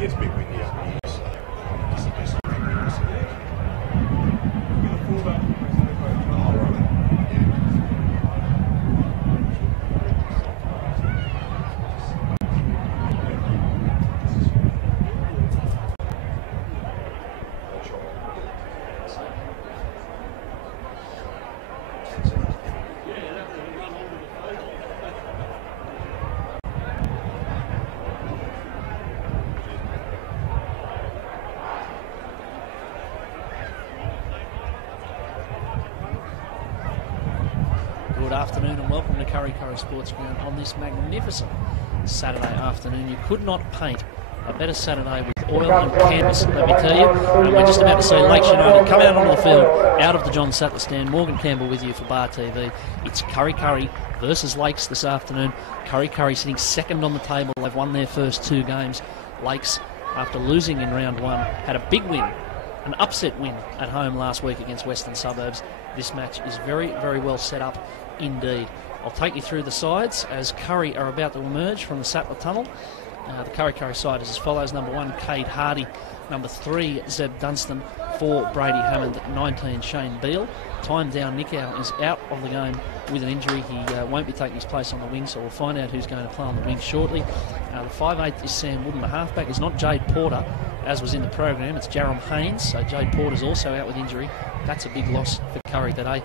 Yes, big win here. Good afternoon and welcome to Kurri Sports Ground on this magnificent Saturday afternoon. You could not paint a better Saturday with oil and canvas, let me tell you. And we're just about to see Lakes United come out onto the field out of the John Sattler stand. Morgan Campbell with you for Bar TV. It's Kurri versus Lakes this afternoon. Kurri sitting second on the table. They've won their first two games. Lakes, after losing in round one, had a big win, an upset win at home last week against Western Suburbs. This match is very, very well set up indeed. I'll take you through the sides as Kurri are about to emerge from the Sattler Tunnel. The Kurri side is as follows. Number 1, Cade Hardy. Number 3, Zeb Dunstan. 4, Brady Hammond. 19, Shane Beale. Time down, Nick is out of the game with an injury. He won't be taking his place on the wing, so we'll find out who's going to play on the wing shortly. The 5'8" is Sam Wooden. The halfback is not Jade Porter, as was in the program. It's Jerome Haynes, so Jade Porter's also out with injury. That's a big loss for Kurri today.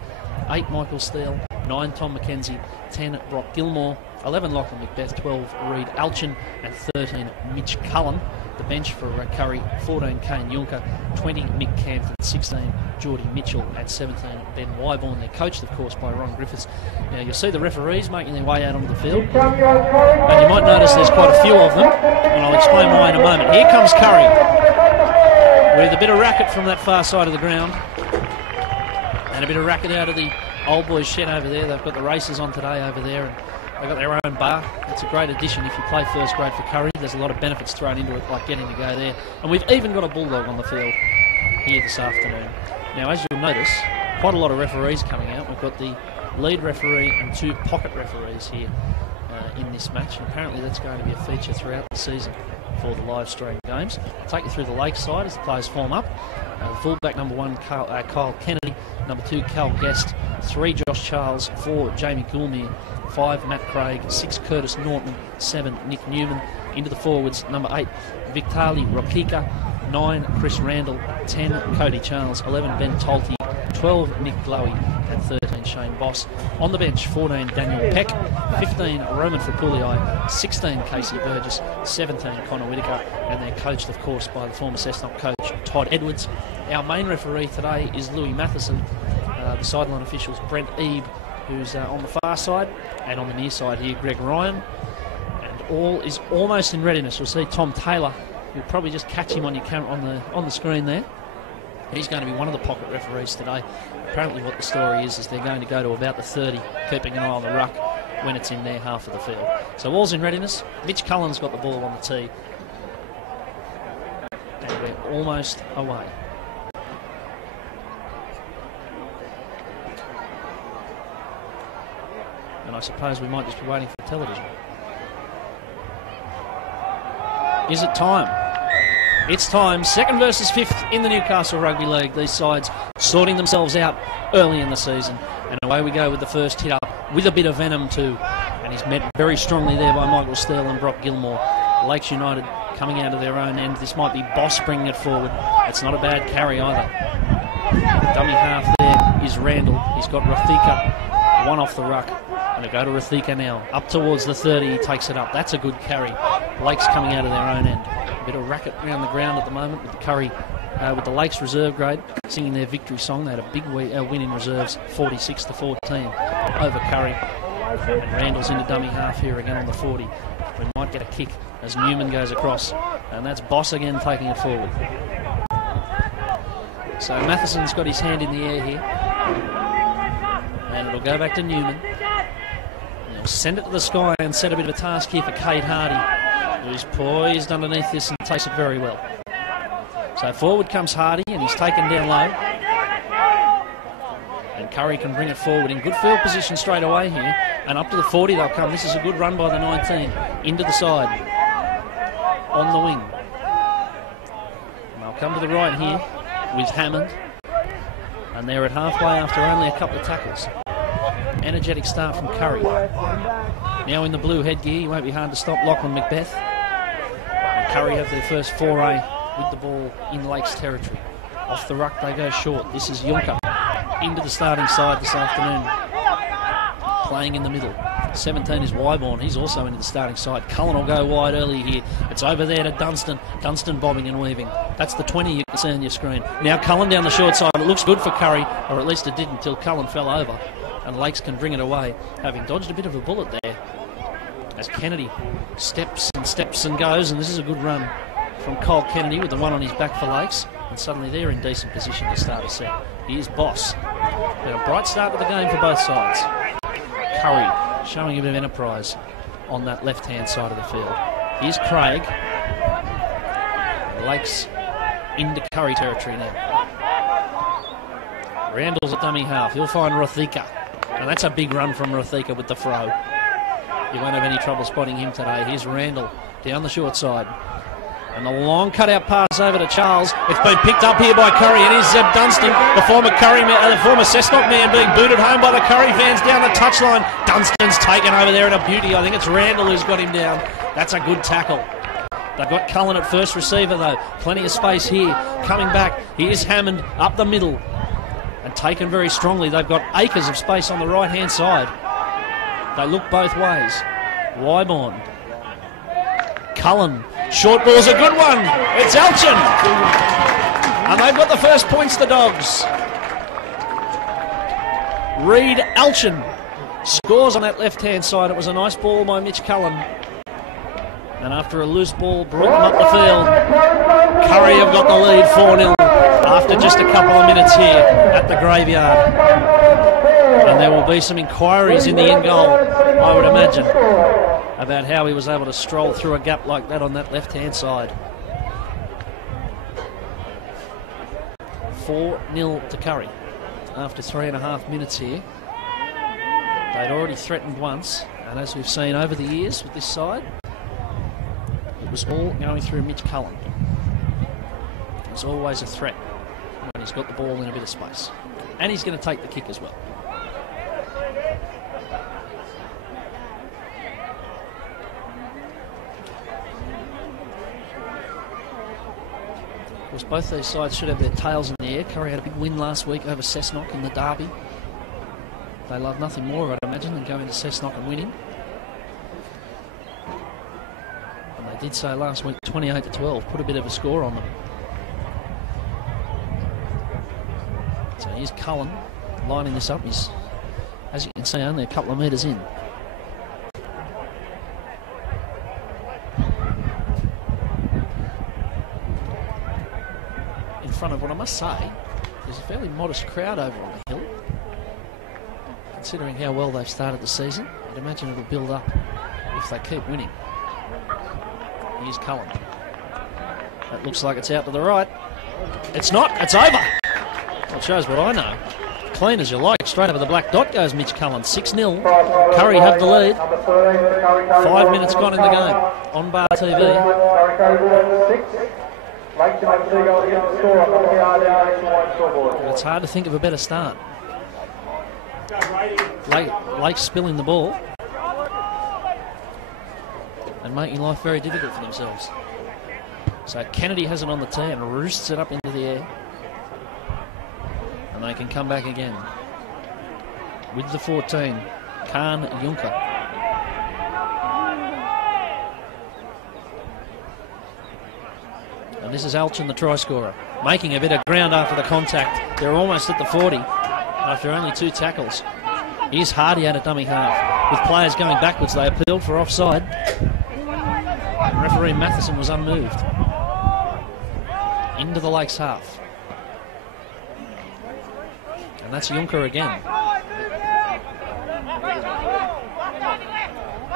8, Michael Steele. 9, Tom McKenzie. 10, Brock Gilmore. 11, Lachlan Macbeth. 12, Reed Alchin. And 13, Mitch Cullen. The bench for Kurri, 14, Kane Juncker. 20, Mick Campton. 16, Geordie Mitchell. And 17, Ben Wyborn. They're coached, of course, by Ron Griffiths. Now, you'll see the referees making their way out onto the field. And you might notice there's quite a few of them. And I'll explain why in a moment. Here comes Kurri, with a bit of racket from that far side of the ground. And a bit of racket out of the old boys shed over there. They've got the races on today over there, and they've got their own bar. It's a great addition if you play first grade for Kurri. There's a lot of benefits thrown into it, like getting to go there. And we've even got a Bulldog on the field here this afternoon. Now, as you'll notice, quite a lot of referees coming out. We've got the lead referee and 2 pocket referees here in this match. And apparently that's going to be a feature throughout the season for the live stream games. I'll take you through the Lake side as the players form up. Fullback number 1, Kyle Kennedy. Number 2, Cal Guest. 3, Josh Charles. 4, Jamie Goulmier. 5, Matt Craig. 6, Curtis Norton. 7, Nick Newman. Into the forwards, number 8, Victali Rokika. 9, Chris Randall. 10, Cody Charles. 11, Ben Tolte. 12, Nick Glowy. And 13, Shane Boss. On the bench, 14, Daniel Peck. 15, Roman Frapulii. 16, Casey Burgess. 17, Connor Whitaker. And they're coached, of course, by the former Cessnock coach, Todd Edwards. Our main referee today is Louis Matheson. The sideline officials, Brent Ebe, who's on the far side, and on the near side here, Greg Ryan. And all is almost in readiness. You'll see Tom Taylor. You'll probably just catch him on your camera on the screen there. He's going to be one of the pocket referees today. Apparently what the story is they're going to go to about the 30, keeping an eye on the ruck when it's in their half of the field. So all's in readiness. Mitch Cullen's got the ball on the tee. And we're almost away. And I suppose we might just be waiting for television. Is it time? It's time. 2nd versus 5th in the Newcastle Rugby League. These sides sorting themselves out early in the season. And away we go with the first hit up with a bit of venom too. And he's met very strongly there by Michael Steele and Brock Gilmore. Lakes United coming out of their own end. This might be Boss bringing it forward. It's not a bad carry either. Dummy half there is Randall. He's got Rafika, one off the ruck. And they go to Rafika now. Up towards the 30, he takes it up. That's a good carry. Lakes coming out of their own end. A bit of racket around the ground at the moment with the Kurri, with the Lakes reserve grade singing their victory song. They had a big win in reserves, 46-14 over Kurri. And Randall's into dummy half here again on the 40. We might get a kick as Newman goes across. And that's Boss again taking it forward. So Matheson's got his hand in the air here. And it'll go back to Newman. And he'll send it to the sky and set a bit of a task here for Cade Hardy, who's poised underneath this and takes it very well. So forward comes Hardy, and he's taken down low. And Kurri can bring it forward in good field position straight away here. And up to the 40 they'll come. This is a good run by the 19. Into the side. On the wing. They'll come to the right here with Hammond. And they're at halfway after only a couple of tackles. Energetic start from Kurri. Now in the blue headgear, he won't be hard to stop. Lachlan Macbeth. And Kurri have their first foray with the ball in Lakes territory. Off the ruck they go short. This is Juncker into the starting side this afternoon. Playing in the middle. 17 is Wyborn. He's also into the starting side. Cullen will go wide early here. It's over there to Dunstan. Dunstan bobbing and weaving. That's the 20 you can see on your screen. Now Cullen down the short side. It looks good for Kurri, or at least it did until Cullen fell over. And Lakes can bring it away, having dodged a bit of a bullet there. As Kennedy steps and goes, and this is a good run from Cole Kennedy with the one on his back for Lakes. And suddenly they're in decent position to start a set. Here's Boss. Been a bright start to the game for both sides. Kurri showing a bit of enterprise on that left-hand side of the field. Here's Craig. Lakes into Kurri territory now. Randall's a dummy half. He'll find Rothika. And that's a big run from Rothika with the throw. You won't have any trouble spotting him today. Here's Randall down the short side. And the long cutout pass over to Charles. It's been picked up here by Kurri. And here's Zeb Dunstan, the former Cessnock man, being booted home by the Kurri fans down the touchline. Dunstan's taken over there at a beauty. I think it's Randall who's got him down. That's a good tackle. They've got Cullen at first receiver though. Plenty of space here. Coming back. Here's Hammond up the middle. And taken very strongly. They've got acres of space on the right-hand side. They look both ways. Wyborn. Cullen. Short ball's a good one. It's Elchin. And they've got the first points, the Dogs. Reed Elchin scores on that left-hand side. It was a nice ball by Mitch Cullen. And after a loose ball brought them up the field, Kurri have got the lead 4-0 after just a couple of minutes here at the graveyard. And there will be some inquiries in the end goal, I would imagine, about how he was able to stroll through a gap like that on that left-hand side. 4-0 to Kurri after 3.5 minutes here. They'd already threatened once, and as we've seen over the years with this side, it was all going through Mitch Cullen. There's always a threat when he's got the ball in a bit of space. And he's going to take the kick as well. Of course, both these sides should have their tails in the air. Kurri had a big win last week over Cessnock in the derby. They love nothing more, I'd imagine, than going to Cessnock and winning. And they did so last week, 28-12, put a bit of a score on them. So here's Cullen lining this up. He's, as you can see, only a couple of metres in. In front of what I must say is a fairly modest crowd over on the hill. Considering how well they've started the season, I'd imagine it'll build up if they keep winning. Here's Cullen. That looks like it's out to the right. It's not, it's over. Well, it shows what I know. Clean as you like, straight over the black dot goes Mitch Cullen. 6-0. Kurri have the lead. 5 minutes gone in the game on Bar TV. It's hard to think of a better start. Lakes spilling the ball and making life very difficult for themselves. So Kennedy has it on the tee and roosts it up into the air. And they can come back again. With the 14, Khan Juncker. And this is Elchin, the try scorer, making a bit of ground after the contact. They're almost at the 40 after only 2 tackles. Here's Hardy at a dummy half. With players going backwards, they appealed for offside. And referee Matheson was unmoved. Into the Lakes half. And that's Juncker again.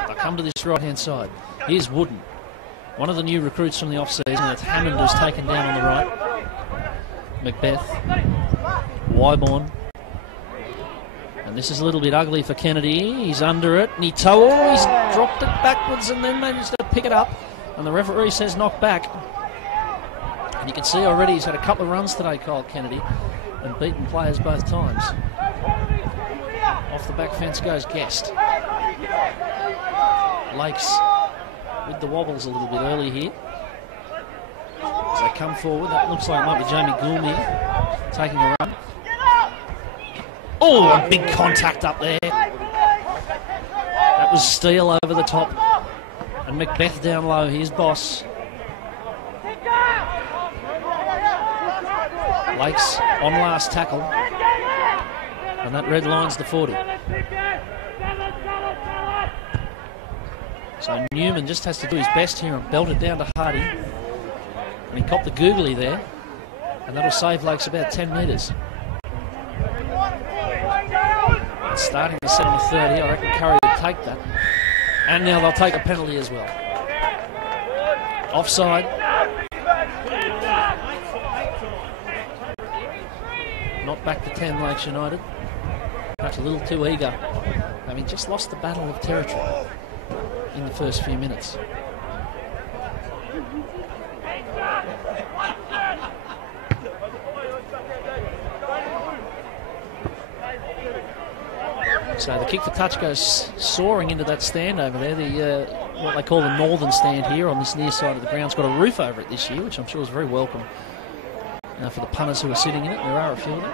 They come to this right-hand side. Here's Wooden, one of the new recruits from the off-season. It's Hammond who's taken down on the right. Macbeth. Wyborn. And this is a little bit ugly for Kennedy. He's under it. He's dropped it backwards and then managed to pick it up. And the referee says knock back. You can see already he's had a couple of runs today, Kyle Kennedy, and beaten players both times. Off the back fence goes Guest. Lakes with the wobbles a little bit early here. As they come forward, that looks like it might be Jamie Gould here, taking a run. Oh, a big contact up there. That was Steele over the top. And Macbeth down low, here's Boss. Lakes on last tackle. And that red line's the 40. So Newman just has to do his best here and belt it down to Hardy. And he copped the googly there. And that'll save Lakes about 10 metres. It's starting to set on 30. I reckon Kurri will take that. And now they'll take a penalty as well. Offside. Not back to 10, Lakes United. Perhaps a little too eager. Having just lost the battle of territory in the first few minutes. So the kick for touch goes soaring into that stand over there. The what they call the northern stand here on this near side of the ground. It's got a roof over it this year, which I'm sure is very welcome for the punters who are sitting in it. There are a few of them.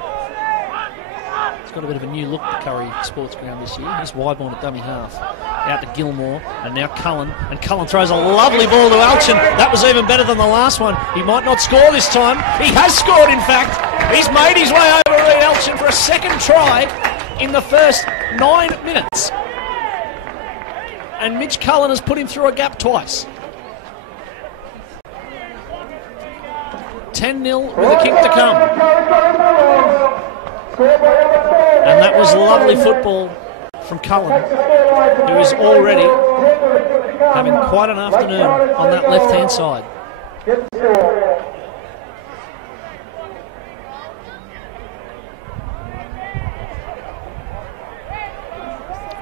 It's got a bit of a new look, the Kurri Sports Ground this year. Here's Wyborn at dummy half. Out to Gilmore, and now Cullen. And Cullen throws a lovely ball to Alchin. That was even better than the last one. He might not score this time. He has scored, in fact. He's made his way over Reed Alchin for a second try in the first 9 minutes. And Mitch Cullen has put him through a gap twice. 10-0 with a kick to come. And that was lovely football from Cullen, who is already having quite an afternoon on that left-hand side.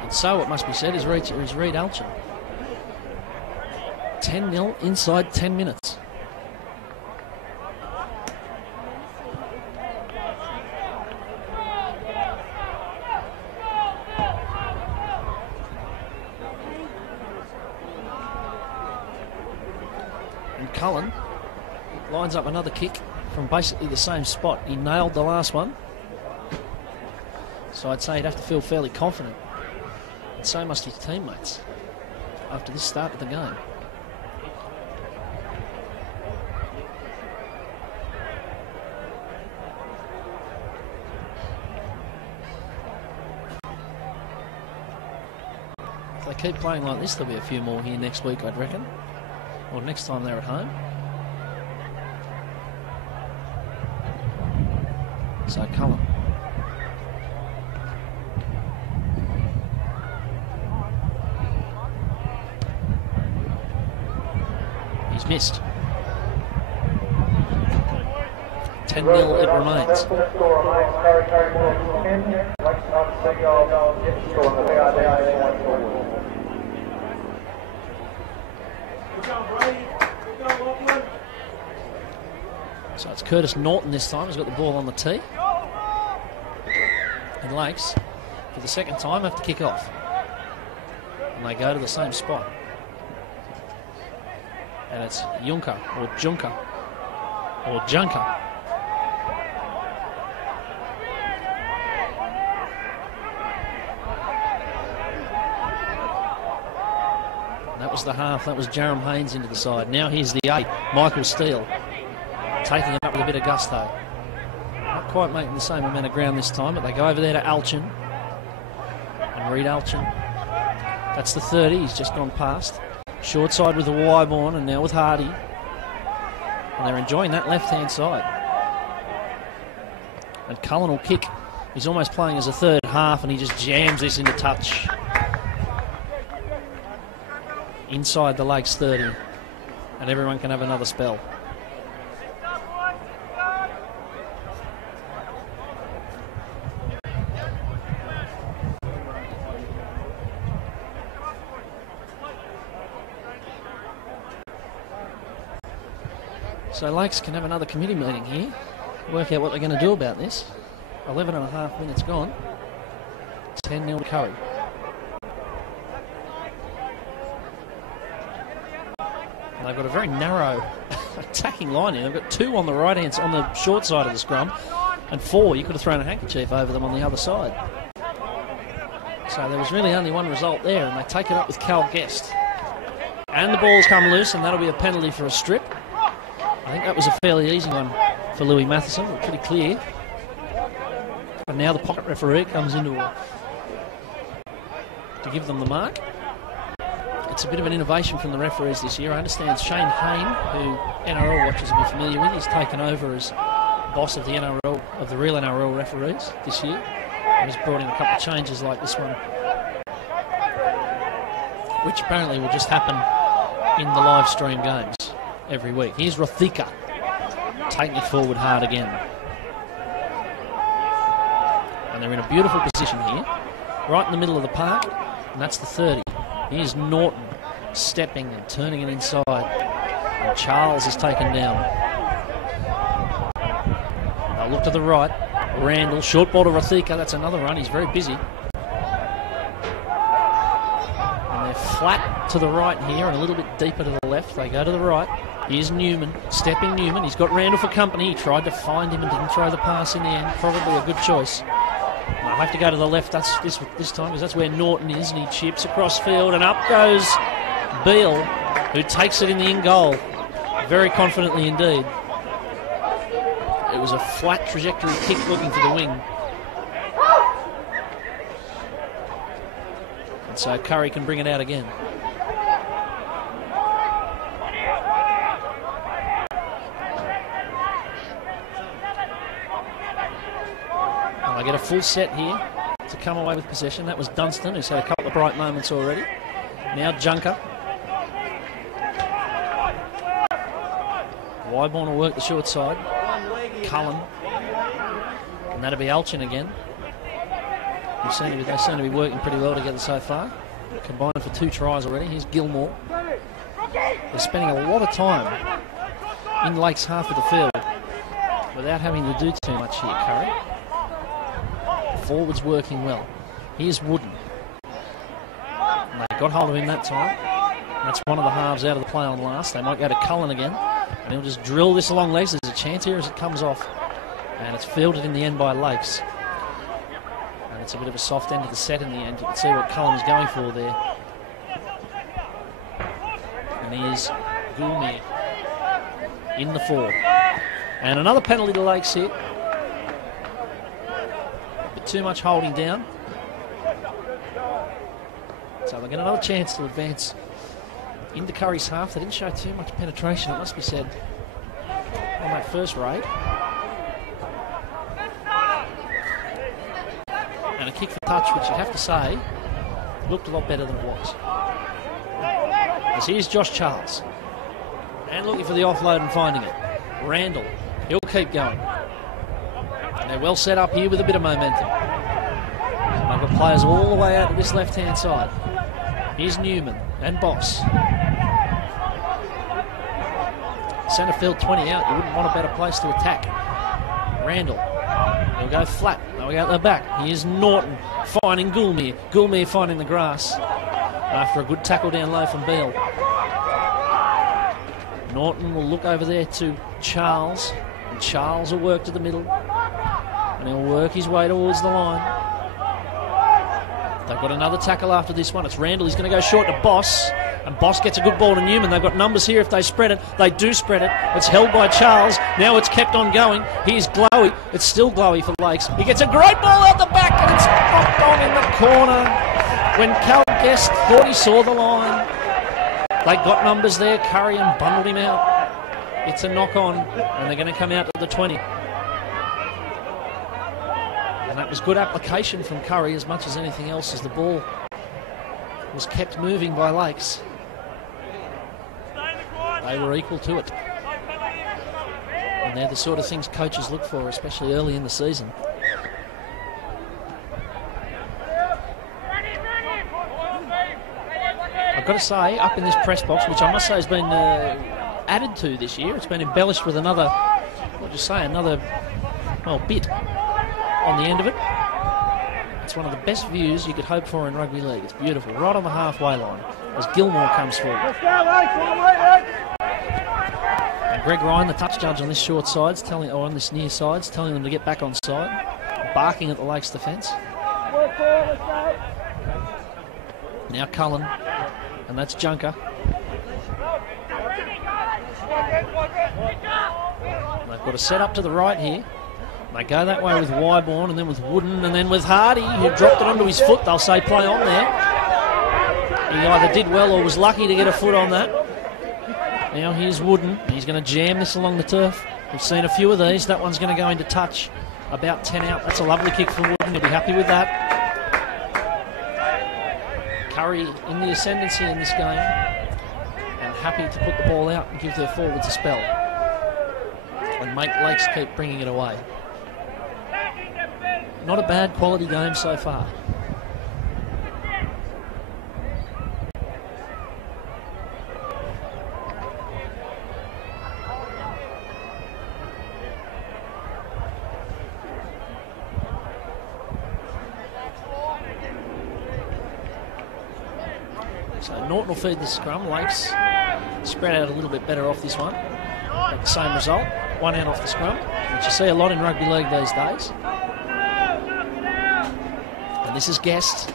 And so it must be said is Reed Alchin. 10-0 inside 10 minutes. Cullen lines up another kick from basically the same spot. He nailed the last one. So I'd say he'd have to feel fairly confident. And so must his teammates after this start of the game. If they keep playing like this, there'll be a few more here next week, I'd reckon. Or next time they're at home. So Cullen. He's missed. 10-0 it remains. So it's Curtis Norton this time. He's got the ball on the tee. And Lakes, for the second time, have to kick off. And they go to the same spot. And it's Junker or Junker or Junker. That was the half. That was Jerem Haynes into the side. Now here's the 8, Michael Steele, taking it up with a bit of gusto. Not quite making the same amount of ground this time, but they go over there to Alchin. And Reed Alchin. That's the 30. He's just gone past. Short side with the Wyborn and now with Hardy. And they're enjoying that left-hand side. And Cullen will kick. He's almost playing as a third half and he just jams this into touch. Inside the Lakes 30. And everyone can have another spell. So Lakes can have another committee meeting here, work out what they're going to do about this. 11 and a half minutes gone. 10-0 to Kurri. And they've got a very narrow attacking line here. They've got 2 on the right hand, on the short side of the scrum, and 4. You could have thrown a handkerchief over them on the other side. So there was really only one result there, and they take it up with Cal Guest. And the ball's come loose, and that'll be a penalty for a strip. I think that was a fairly easy one for Louis Matheson, pretty clear. And now the pocket referee comes into to give them the mark. It's a bit of an innovation from the referees this year. I understand Shane Hayne, who NRL watchers will be familiar with, he's taken over as boss of the NRL, of the real NRL referees this year. And he's brought in a couple of changes like this one, which apparently will just happen in the live stream games every week. Here's Rothika taking it forward hard again. And they're in a beautiful position here, right in the middle of the park, and that's the 30. Here's Norton stepping and turning it inside, and Charles is taken down. They'll look to the right. Randall, short ball to Rothika, that's another run, he's very busy. And they're flat to the right here and a little bit deeper to the left. They go to the right. Here's Newman, stepping Newman. He's got Randall for company. He tried to find him and didn't throw the pass in the end. Probably a good choice. I'll have to go to the left this time, because that's where Norton is, and he chips across field, and up goes Beale, who takes it in the in goal. Very confidently indeed. It was a flat trajectory kick looking for the wing. And so Kurri can bring it out again. And I get a full set here to come away with possession. That was Dunstan, who's had a couple of bright moments already. Now Junker. Wyborn will work the short side. Cullen. And that'll be Alchin again. They seem to be working pretty well together so far. Combined for 2 tries already. Here's Gilmore. They're spending a lot of time in Lakes half of the field without having to do too much here, Kurri. Forwards working well. Here's Wooden. And they got hold of him that time. That's one of the halves out of the play on last. They might go to Cullen again. And he'll just drill this along legs. There's a chance here as it comes off. And it's fielded in the end by Lakes. And it's a bit of a soft end of the set in the end. You can see what Cullen is going for there. And here's Gulmere in the 4. And another penalty to Lakes here. A bit too much holding down. So they'll get another chance to advance into Kurri's half. They didn't show too much penetration, it must be said, on that first raid. And a kick for touch, which you'd have to say looked a lot better than it was. As here's Josh Charles. And looking for the offload and finding it. Randall, he'll keep going. And they're well set up here with a bit of momentum. They've got players all the way out to this left-hand side. Here's Newman and Boss. Centre field 20 out. You wouldn't want a better place to attack. Randall. He'll go flat. Now we go at the back. Here's Norton finding Gulmere. Gulmere finding the grass after a good tackle down low from Beale. Norton will look over there to Charles. And Charles will work to the middle. And he'll work his way towards the line. They've got another tackle after this one. It's Randall. He's going to go short to Boss. And Boss gets a good ball to Newman. They've got numbers here if they spread it. They do spread it. It's held by Charles. Now it's kept on going. Here's Glowy. It's still Glowy for Lakes. He gets a great ball out the back, and it's knocked on in the corner. When Cal Guest thought he saw the line, they got numbers there. Kurri and bundled him out. It's a knock on, and they're going to come out to the 20. And that was good application from Kurri as much as anything else, as the ball was kept moving by Lakes. They were equal to it. And they're the sort of things coaches look for, especially early in the season. I've got to say, up in this press box, which I must say has been added to this year. It's been embellished with another, bit on the end of it. It's one of the best views you could hope for in rugby league. It's beautiful, right on the halfway line as Gilmore comes forward. And Greg Ryan, the touch judge on this short sides, on this near sides, telling them to get back on side, barking at the Lakes defence. Now Cullen, and that's Junker. They've got a set up to the right here. They go that way with Wyborn and then with Wooden and then with Hardy, who dropped it onto his foot. They'll say play on there. He either did well or was lucky to get a foot on that. Now here's Wooden. He's going to jam this along the turf. We've seen a few of these. That one's going to go into touch. About 10 out. That's a lovely kick for Wooden. He'll be happy with that. Kurri in the ascendancy in this game and happy to put the ball out and give their forwards a spell and make Lakes keep bringing it away. Not a bad quality game so far. So Norton will feed the scrum. Lakes spread out a little bit better off this one. But the same result. One out off the scrum, which you see a lot in rugby league these days. And this is Guest,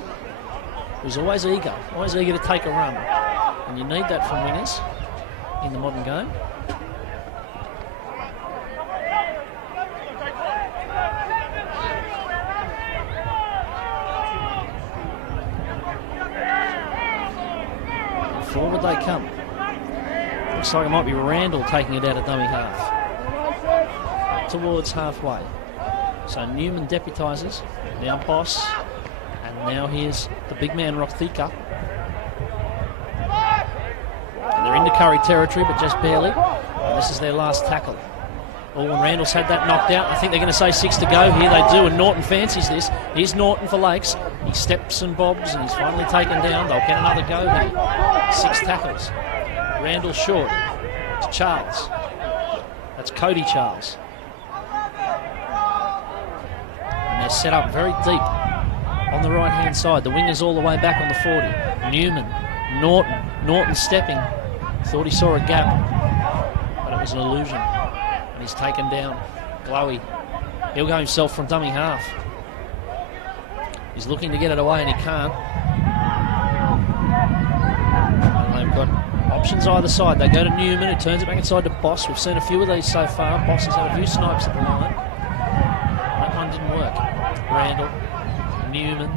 who's always eager to take a run. And you need that from wingers in the modern game. And forward they come. Looks like it might be Randall taking it out of dummy half. Towards halfway. So Newman deputises. Now Boss. And now here's the big man Rothika. And they're into Kurri territory, but just barely. And this is their last tackle. Owen Randall's had that knocked out. I think they're going to say 6 to go here. They do, and Norton fancies this. Here's Norton for Lakes. He steps and bobs, and he's finally taken down. They'll get another go here. 6 tackles. Randall short. It's Charles. That's Cody Charles. And they're set up very deep on the right-hand side. The wingers all the way back on the 40. Newman, Norton stepping. Thought he saw a gap, but it was an illusion. And he's taken down. Glowy. He'll go himself from dummy half. He's looking to get it away and he can't. And they've got options either side. They go to Newman, who turns it back inside to Boss. We've seen a few of these so far. Boss has had a few snipes at the line. That one didn't work. Randall, Newman,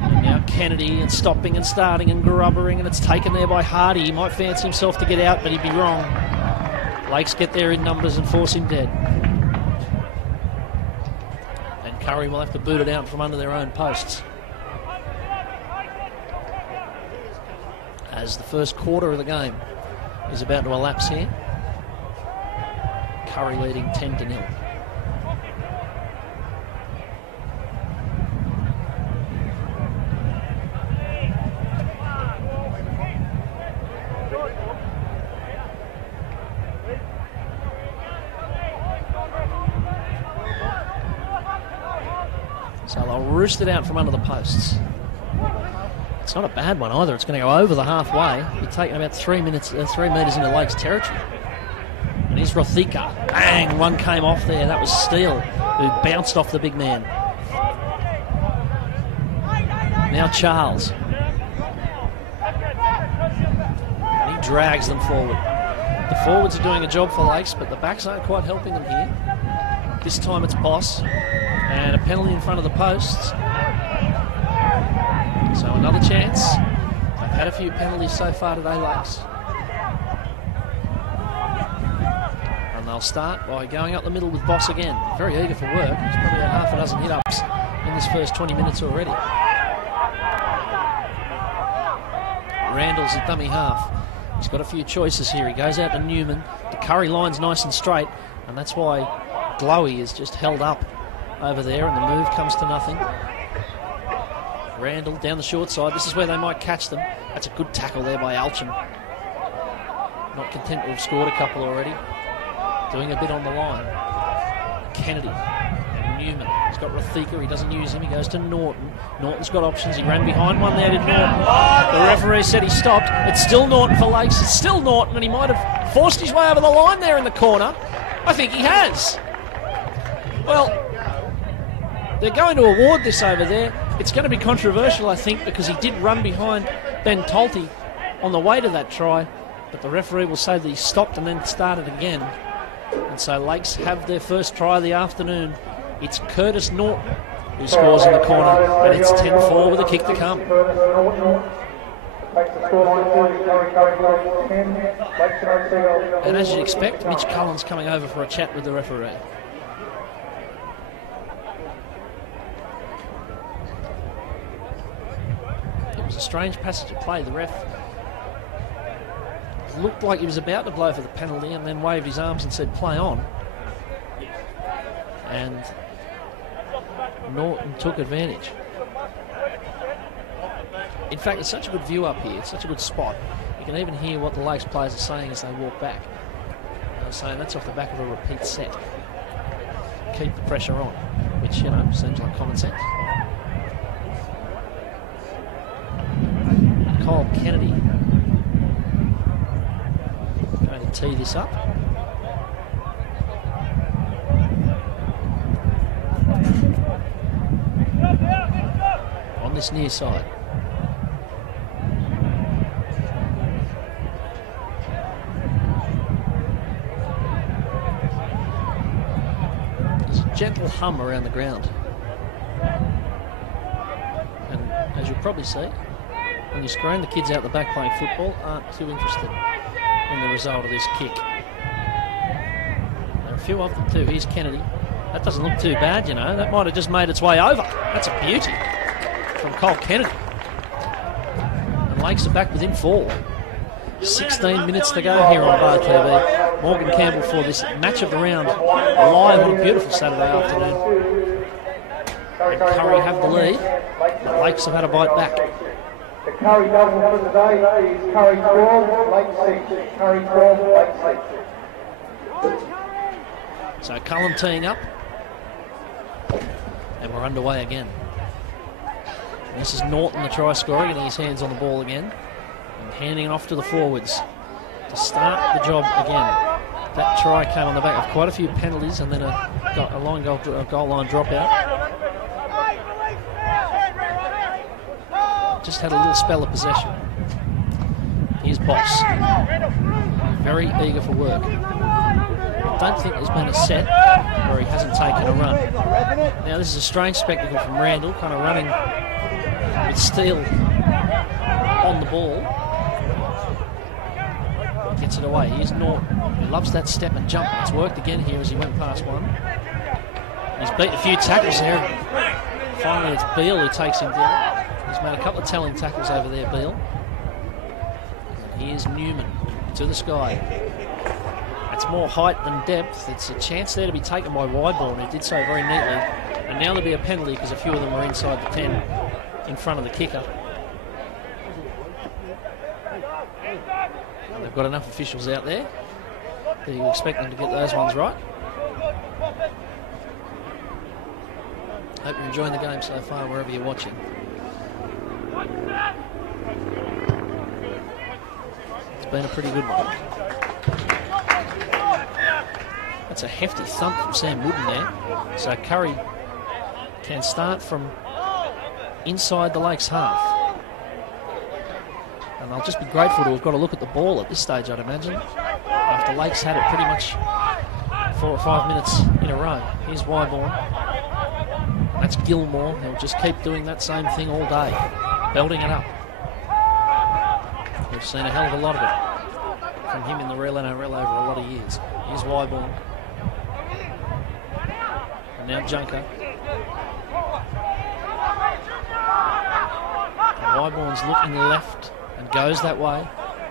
and now Kennedy, and stopping and starting and grubbering, and it's taken there by Hardy. He might fancy himself to get out, but he'd be wrong. Lakes get there in numbers and force him dead. And Kurri will have to boot it out from under their own posts. As the first quarter of the game is about to elapse here. Kurri leading 10-0. So they'll roost it out from under the posts. It's not a bad one either. It's going to go over the halfway. You're taking about 3 metres into Lakes territory. And here's Rothika. Bang! One came off there. That was Steele, who bounced off the big man. Now Charles. And he drags them forward. The forwards are doing a job for Lakes, but the backs aren't quite helping them here. This time it's Boss. And a penalty in front of the posts. So another chance. They've had a few penalties so far today, Lakes. And they'll start by going up the middle with Boss again. Very eager for work. There's probably a half a dozen hit-ups in this first 20 minutes already. Randall's at dummy half. He's got a few choices here. He goes out to Newman. The Kurri line's nice and straight, and that's why Glowy is just held up over there, and the move comes to nothing. Randall down the short side. This is where they might catch them. That's a good tackle there by Alchin. Not content to have scored a couple already. Doing a bit on the line. Kennedy. Newman. He's got Rathika. He doesn't use him. He goes to Norton. Norton's got options. He ran behind one there to Norton. The referee said he stopped. It's still Norton for Lakes. It's still Norton, and he might have forced his way over the line there in the corner. I think he has. Well, they're going to award this over there. It's going to be controversial, I think, because he did run behind Ben Tolte on the way to that try, but the referee will say that he stopped and then started again. And so Lakes have their first try of the afternoon. It's Curtis Norton who scores in the corner, and it's 10-4 with a kick to come. And as you'd expect, Mitch Cullen's coming over for a chat with the referee. It was a strange passage of play. The ref looked like he was about to blow for the penalty and then waved his arms and said, play on. And Norton took advantage. In fact, it's such a good view up here. It's such a good spot. You can even hear what the Lakes players are saying as they walk back. They're saying that's off the back of a repeat set. Keep the pressure on, which, you know, seems like common sense. Kyle Kennedy going to tee this up. On this near side. There's a gentle hum around the ground. And as you'll probably see, on your screen, the kids out the back playing football aren't too interested in the result of this kick. There are a few of them too. Here's Kennedy. That doesn't look too bad, you know. That might have just made its way over. That's a beauty from Cole Kennedy. And Lakes are back within 4. 16 minutes to go here on Bar TV. Morgan Campbell for this match of the round, live on a beautiful Saturday afternoon. And Kurri have the lead, but Lakes have had a bite back. The Kurri double for today is Kurri 12, Lake 6. Kurri 12, Lake 6. So Cullen teeing up. And we're underway again. And this is Norton, the try scorer, getting his hands on the ball again. And handing it off to the forwards to start the job again. That try came on the back of quite a few penalties and then a goal line dropout. Just had a little spell of possession. Here's Boss. Very eager for work. I don't think there's been a set where he hasn't taken a run. Now this is a strange spectacle from Randall, kind of running with Steele on the ball. Gets it away. Here's Norton. He loves that step and jump. It's worked again here as he went past one. He's beat a few tackles there. Finally it's Beale who takes him down. He's made a couple of telling tackles over there, Beale. And here's Newman to the sky. That's more height than depth. It's a chance there to be taken by Wyborn, who did so very neatly. And now there'll be a penalty because a few of them were inside the 10 in front of the kicker. And they've got enough officials out there that you expect them to get those ones right. Hope you're enjoying the game so far, wherever you're watching. It's been a pretty good one. That's a hefty thump from Sam Wooden there. So Kurri can start from inside the Lakes half. And they'll just be grateful to have got a look at the ball at this stage, I'd imagine, after Lakes had it pretty much 4 or 5 minutes in a row. Here's Wyborn. That's Gilmore. He'll just keep doing that same thing all day, belting it up. We've seen a hell of a lot of it from him in the real NRL over a lot of years. Here's Wyborn. And now Junker. And Wyborn's looking left and goes that way.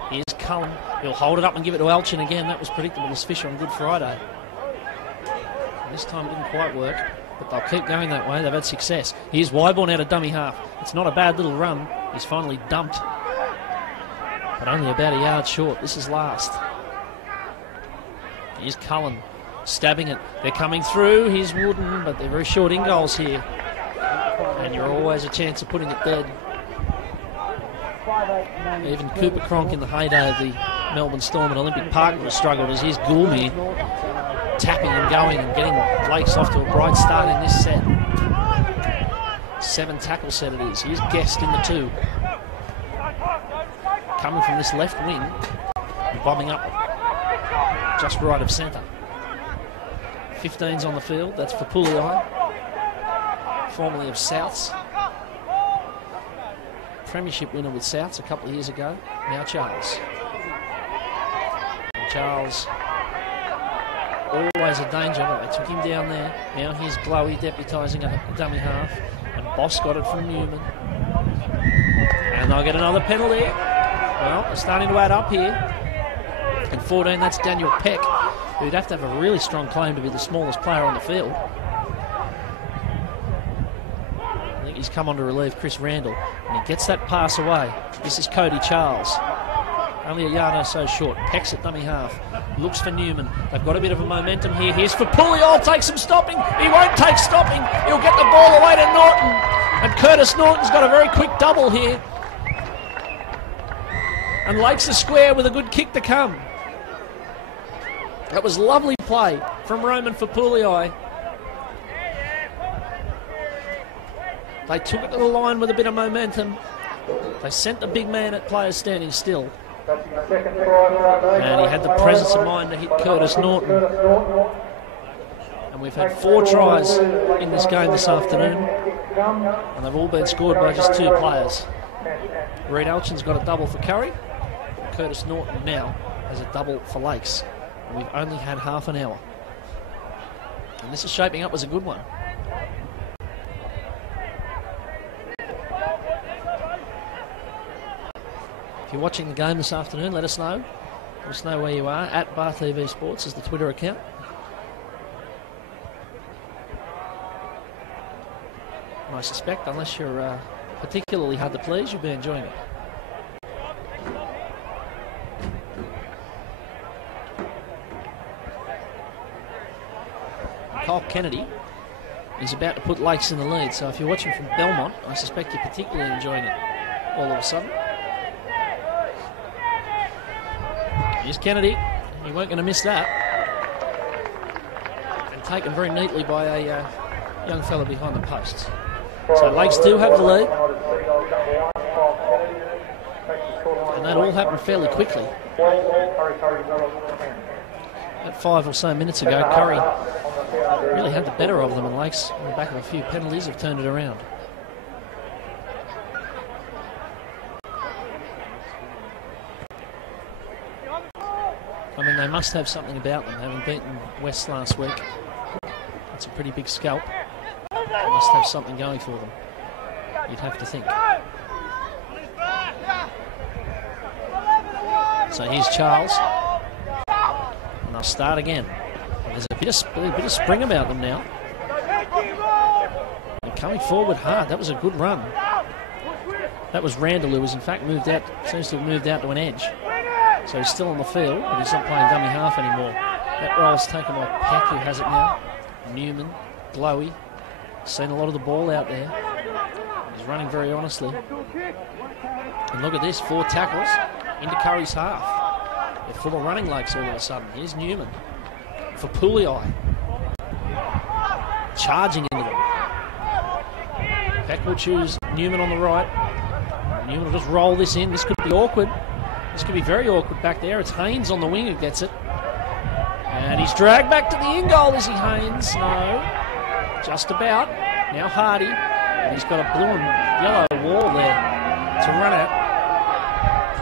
Here's Cullen. He'll hold it up and give it to Elchin again. That was predictable as Fisher on Good Friday. And this time it didn't quite work, but they'll keep going that way. They've had success. Here's Wyborn out of dummy half. It's not a bad little run. He's finally dumped, but only about a yard short. This is last. Here's Cullen stabbing it. They're coming through. Here's Wooden, but they're very short in goals here. And you're always a chance of putting it dead. Even Cooper Cronk in the heyday of the Melbourne Storm at Olympic Park would have struggled, as here's Goulmy tapping and going and getting Lakes off to a bright start in this set. 7 tackle set it is. Here's Guest in the 2. Coming from this left wing, bombing up just right of centre. 15's on the field. That's for Pulliai, formerly of Souths. Premiership winner with Souths a couple of years ago. Now Charles. Charles, always a danger, but they took him down there. Now here's Glowy deputising a dummy half. And Boss got it from Newman. And they'll get another penalty. Well, they're starting to add up here. And 14, that's Daniel Peck, who'd have to have a really strong claim to be the smallest player on the field. I think he's come on to relieve Chris Randall. And he gets that pass away. This is Cody Charles. Only a yard or so short. Peck's at dummy half. Looks for Newman. They've got a bit of a momentum here. Here's for Pulliai. Take some stopping. He won't take stopping. He'll get the ball away to Norton. And Curtis Norton's got a very quick double here. And Lakes are square with a good kick to come. That was lovely play from Roman for Pulliai. They took it to the line with a bit of momentum. They sent the big man at players standing still. And he had the presence of mind to hit Curtis Norton. And we've had 4 tries in this game this afternoon. And they've all been scored by just 2 players. Reid Elchin's got a double for Kurri. Curtis Norton now has a double for Lakes. And we've only had half an hour. And this is shaping up as a good one. If you're watching the game this afternoon, let us know. Let us know where you are. At Bar TV Sports is the Twitter account. And I suspect, unless you're particularly hard to please, you'll be enjoying it. Kyle Kennedy is about to put Lakes in the lead, so if you're watching from Belmont, I suspect you're particularly enjoying it all of a sudden. Here's Kennedy. He weren't going to miss that. And taken very neatly by a young fella behind the posts. So Lakes do have the lead. And that all happened fairly quickly. About 5 or so minutes ago, Kurri really had the better of them, and Lakes, on the back of a few penalties, have turned it around. I mean, they must have something about them, having beaten West last week. That's a pretty big scalp. They must have something going for them, you'd have to think. So here's Charles. And they'll start again. There's a bit of spring about them now. They're coming forward hard. That was a good run. That was Randall, who was in fact moved out, seems to have moved out to an edge. So he's still on the field, but he's not playing dummy half anymore. That role's taken by Peck, who has it now. Newman, Glowy. Seen a lot of the ball out there. He's running very honestly. And look at this, 4 tackles into Kurri's half. They're full of running Lakes all of a sudden. Here's Newman for Pulliai. Charging into them. Peck will choose Newman on the right. Newman will just roll this in. This could be awkward. This could be very awkward back there. It's Haynes on the wing who gets it. And he's dragged back to the in-goal, is he, Haynes? No. Just about. Now Hardy. And he's got a blue and yellow wall there to run at.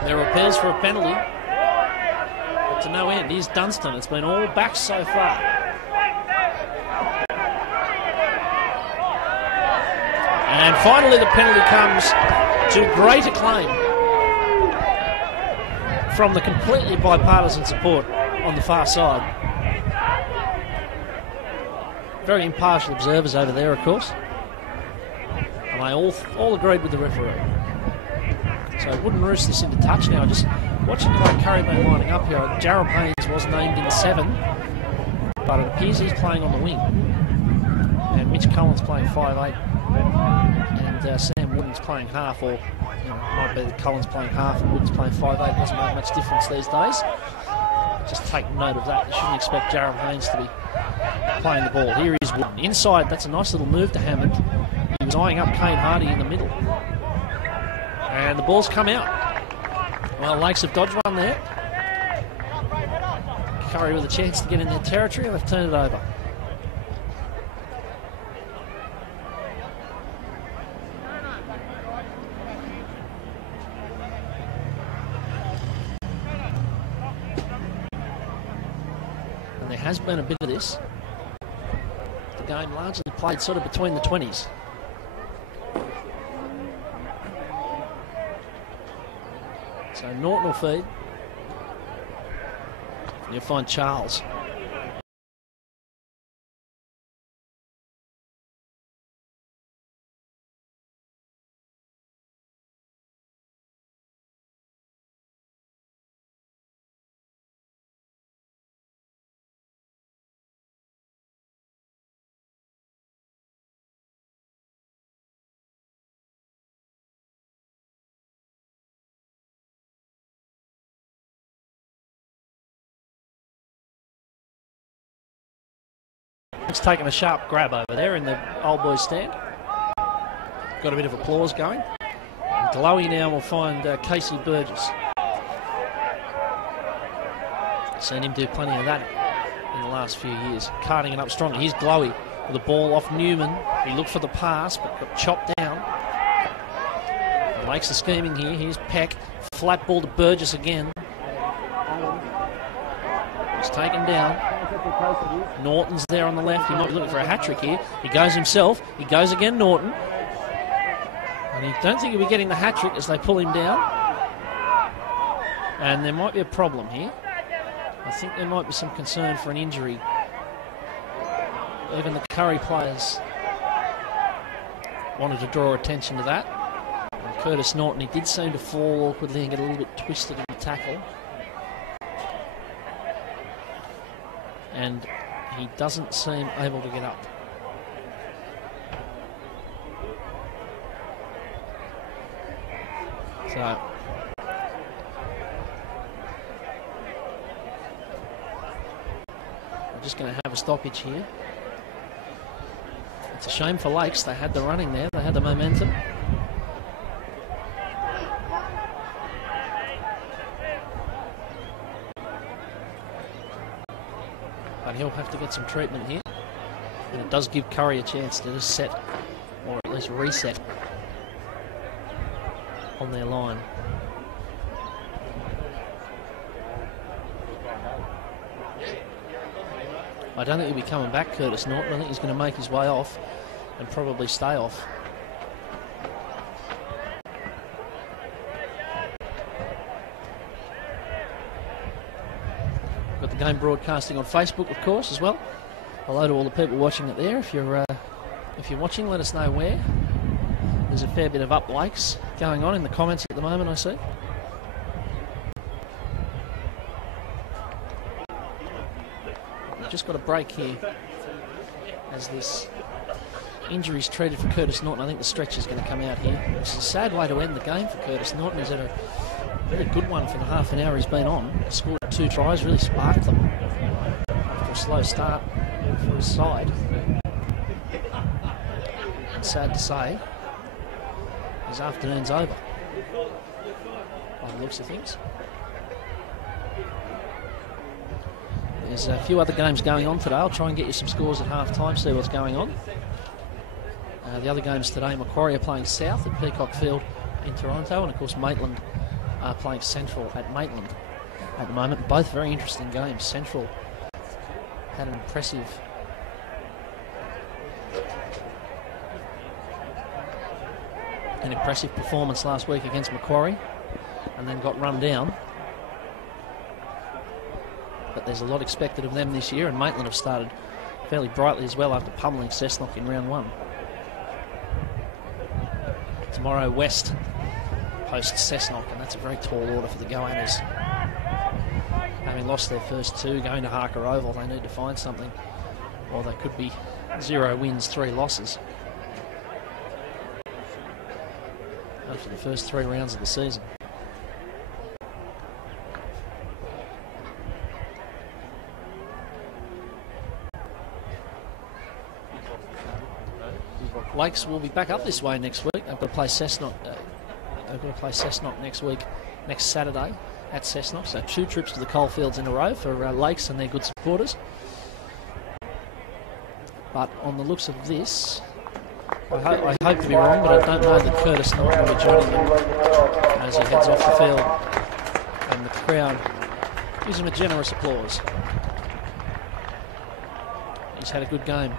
There appears for a penalty. But to no end. Here's Dunstan. It's been all back so far. And finally the penalty comes to great acclaim from the completely bipartisan support on the far side. Very impartial observers over there, of course. And they all agreed with the referee. So Wooden roost this into touch now. Just watching the way Kurri been lining up here. Jarrell Haynes was named in 7. but it appears he's playing on the wing. And Mitch Collins playing 5'8", and Sam Wooden's playing half, or might be that Collins playing half and Wooden's playing 5'8". Doesn't make much difference these days. Just take note of that. You shouldn't expect Jaron Haynes to be playing the ball. Here is Wooden. Inside, that's a nice little move to Hammond. He was eyeing up Kane Hardy in the middle. And the ball's come out. Well, Lakes have dodged one there. Kurri with a chance to get in their territory, and they've turned it over. And there has been a bit of this. The game largely played sort of between the 20s. So Norton will feed. You'll find Charles. It's taken a sharp grab over there in the old boys stand. Got a bit of applause going. And Glowy now will find Casey Burgess. Seen him do plenty of that in the last few years. Carting it up strong. Here's Glowy with the ball off Newman. He looked for the pass but got chopped down. And makes the scheming here. Here's Peck. Flat ball to Burgess again. He's taken down. Norton's there on the left. He might be looking for a hat-trick here. He goes himself. He goes again, Norton. And I don't think he'll be getting the hat-trick as they pull him down. And there might be a problem here. I think there might be some concern for an injury. Even the Kurri players wanted to draw attention to that. And Curtis Norton, he did seem to fall awkwardly and get a little bit twisted in the tackle. And he doesn't seem able to get up. So we're just going to have a stoppage here. It's a shame for Lakes. They had the running there. They had the momentum. But he'll have to get some treatment here. And it does give Kurri a chance to just set, or at least reset, on their line. I don't think he'll be coming back, Curtis Norton. I think he's going to make his way off and probably stay off. Got the game broadcasting on Facebook, of course, as well. Hello to all the people watching it there. If you're watching, let us know where. There's a fair bit of up Lakes going on in the comments at the moment, I see. We've just got a break here as this injury's treated for Curtis Norton. I think the stretch is going to come out here, which is a sad way to end the game for Curtis Norton. He's had a very good one for the half an hour he's been on. He scored 2 tries, really sparked them after a slow start for his side. And sad to say, his afternoon's over by the looks of things. There's a few other games going on today. I'll try and get you some scores at half time, see what's going on. The other games today, Macquarie are playing South at Peacock Field in Toronto, and of course Maitland are playing Central at Maitland at the moment. Both very interesting games. Central had an impressive performance last week against Macquarie and then got run down. But there's a lot expected of them this year, and Maitland have started fairly brightly as well after pummelling Cessnock in round 1. Tomorrow West hosts Cessnock, and that's a very tall order for the Goannas. having lost their first two, going to Harker Oval, they need to find something, or they could be 0 wins, 3 losses after the first 3 rounds of the season. Lakes will be back up this way next week. They've got to play Cessnock. They've got to play Cessnock next week, next Saturday at Cessnock. So 2 trips to the coalfields in a row for Lakes and their good supporters. But on the looks of this, I hope to be wrong, but I don't know that Curtis Norton will be joining them as he heads off the field, and the crowd gives him a generous applause. He's had a good game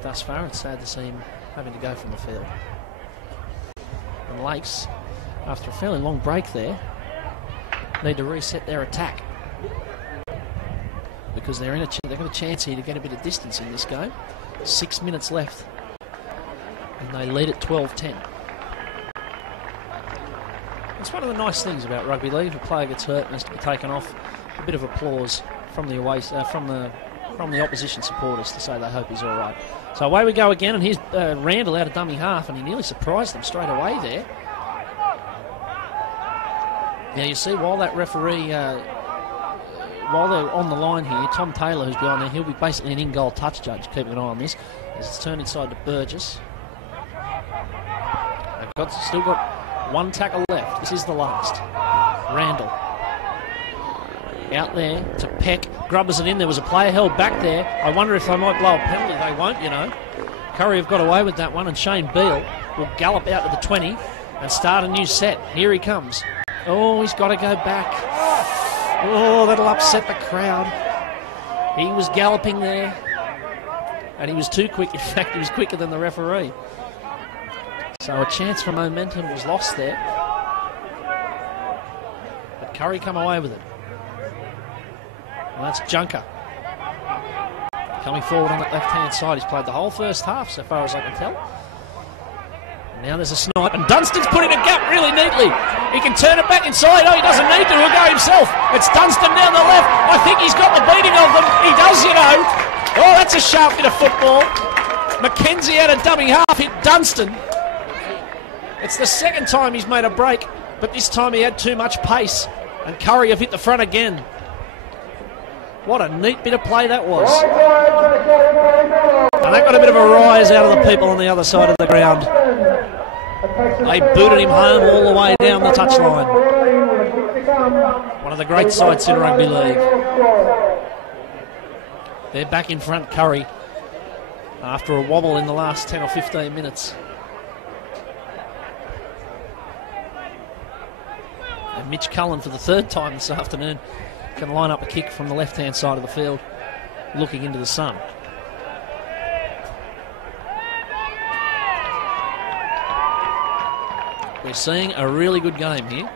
thus far. It's sad to see him having to go from the field. And Lakes, after a fairly long break there, need to reset their attack, because they've got a chance here to get a bit of distance in this game. 6 minutes left, and they lead at 12-10. It's one of the nice things about rugby league. If a player gets hurt and has to be taken off, a bit of applause from the away, from the opposition supporters to say they hope he's all right. So away we go again, and here's Randall out of dummy half, and he nearly surprised them straight away there. Now you see, while that referee, while they're on the line here, Tom Taylor, who's behind there, he'll be basically an in-goal touch judge, keeping an eye on this, as it's turned inside to Burgess. They've still got 1 tackle left. This is the last. Randall out there to Peck, grubbers it in. There was a player held back there. I wonder if they might blow a penalty. They won't, you know. Kurri have got away with that one, and Shane Beale will gallop out to the 20 and start a new set. Here he comes. Oh, he's got to go back. Oh, that'll upset the crowd. He was galloping there, and he was too quick. In fact, he was quicker than the referee. So a chance for momentum was lost there. But Kurri come away with it. And that's Junker coming forward on that left-hand side. He's played the whole first half, so far as I can tell. And now there's a snipe, and Dunstan's put in a gap really neatly. He can turn it back inside. Oh, he doesn't need to. He'll go himself. It's Dunstan down the left. I think he's got the beating of them. He does, you know. Oh, that's a sharp bit of football. Mackenzie out of dummy half hit Dunstan. It's the second time he's made a break, but this time he had too much pace, and Kurri have hit the front again. What a neat bit of play that was. And that got a bit of a rise out of the people on the other side of the ground. They booted him home all the way down the touchline. One of the great sights in rugby league. They're back in front, Kurri, after a wobble in the last 10 or 15 minutes. And Mitch Cullen, for the 3rd time this afternoon, can line up a kick from the left-hand side of the field, looking into the sun. We're seeing a really good game here.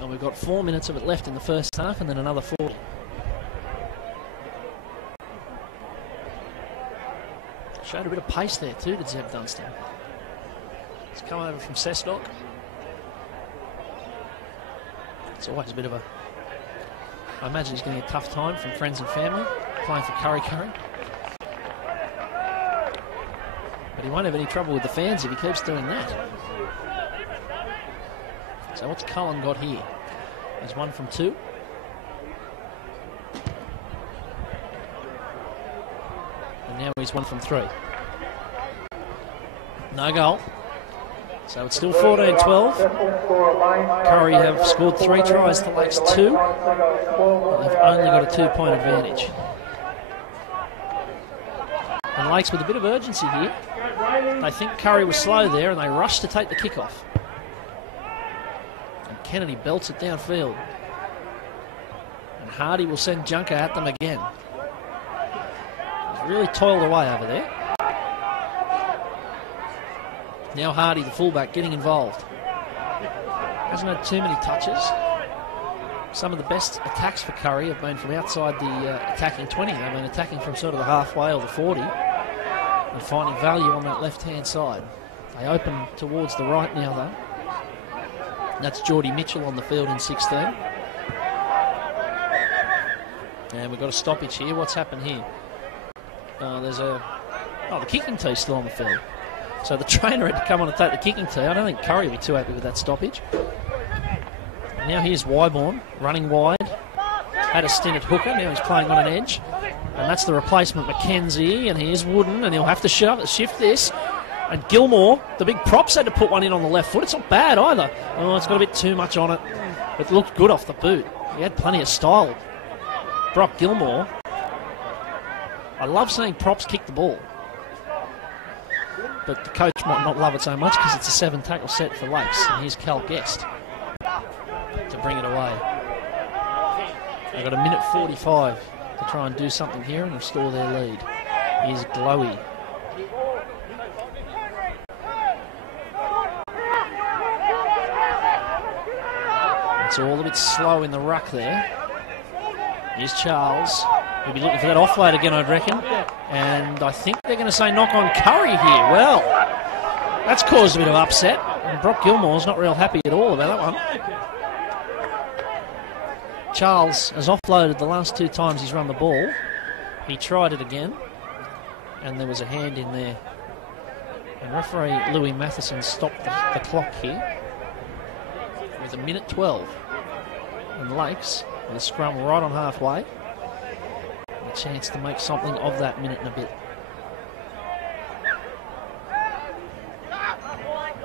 And we've got 4 minutes of it left in the first half, and then another 40. Showed a bit of pace there too, did Zeb Dunstan. He's come over from Cessnock. It's always a bit of a... I imagine he's getting a tough time from friends and family, playing for Kurri. But he won't have any trouble with the fans if he keeps doing that. So what's Cullen got here? He's 1 from 2. And now he's 1 from 3. No goal. So it's still 14-12. Kurri have scored 3 tries to Lakes 2. But they've only got a 2-point advantage. And Lakes with a bit of urgency here. They think Kurri was slow there, and they rush to take the kickoff. And Kennedy belts it downfield. And Hardy will send Junker at them again. He's really toiled away over there. Now Hardy, the fullback, getting involved. Hasn't had too many touches. Some of the best attacks for Kurri have been from outside the attacking 20. They've been attacking from sort of the halfway or the 40 and finding value on that left-hand side. They open towards the right now, though. That's Geordie Mitchell on the field in 16. And we've got a stoppage here. What's happened here? The kicking tee's still on the field. So the trainer had to come on and take the kicking tee. I don't think Kurri will be too happy with that stoppage. Now here's Wyborn running wide. Had a stint at hooker. Now he's playing on an edge. And that's the replacement, Mackenzie. And here's Wooden. And he'll have to shift this. And Gilmore, the big props, had to put one in on the left foot. It's not bad either. Oh, it's got a bit too much on it. It looked good off the boot. He had plenty of style. Brock Gilmore. I love seeing props kick the ball. But the coach might not love it so much because it's a 7-tackle set for Lakes. And here's Cal Guest to bring it away. They've got a minute 45 to try and do something here and restore their lead. Here's Glowy. It's all a bit slow in the ruck there. Here's Charles. He'll be looking for that offload again, I'd reckon. And I think they're going to say knock on Kurri here. Well, that's caused a bit of upset. And Brock Gilmore's not real happy at all about that one. Charles has offloaded the last 2 times he's run the ball. He tried it again. And there was a hand in there. And referee Louis Matheson stopped the clock here with a minute 12. And Lakes with a scrum right on halfway. A chance to make something of that minute and a bit.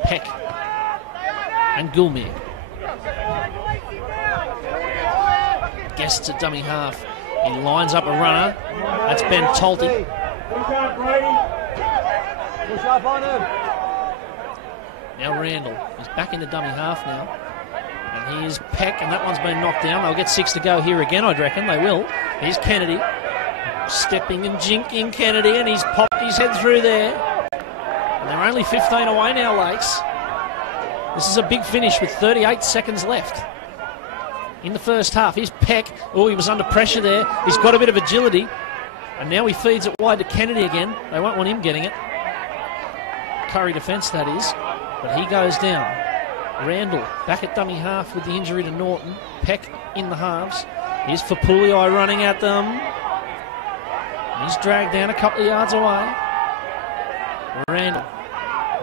Peck and Gulmere. Guests at dummy half. He lines up a runner. That's Ben Tolty. Now Randall. He's back into dummy half now. And here's Peck, and that one's been knocked down. They'll get 6 to go here again, I'd reckon. They will. Here's Kennedy. Stepping and jinking Kennedy, and he's popped his head through there. And they're only 15 away now, Lakes. This is a big finish with 38 seconds left in the first half. Here's Peck. Oh, he was under pressure there. He's got a bit of agility. And now he feeds it wide to Kennedy again. They won't want him getting it. Kurri defence, that is. But he goes down. Randall back at dummy half with the injury to Norton. Peck in the halves. Here's Fapulii running at them. He's dragged down a couple of yards away. Randall.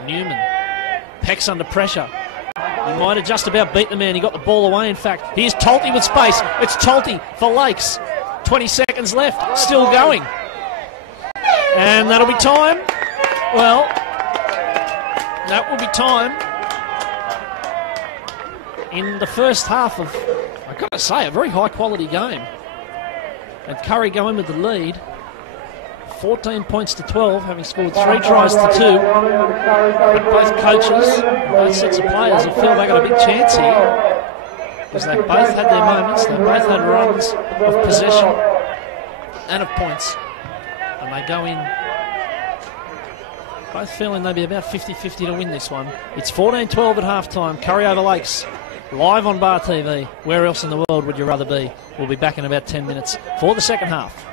Newman. Peck's under pressure. He might have just about beat the man. He got the ball away, in fact. Here's Tolty with space. It's Tolty for Lakes. 20 seconds left. Still going. And that'll be time. Well, that will be time in the first half of, I've got to say, a very high-quality game. And Kurri go in with the lead. 14 points to 12, having scored 3 tries to 2. But both coaches, both sets of players have feel they got a big chance here because they both had their moments, they both had runs of possession and of points. And they go in both feeling they'll be about 50-50 to win this one. It's 14-12 at half-time. Kurri over Lakes, live on Bar TV. Where else in the world would you rather be? We'll be back in about 10 minutes for the second half.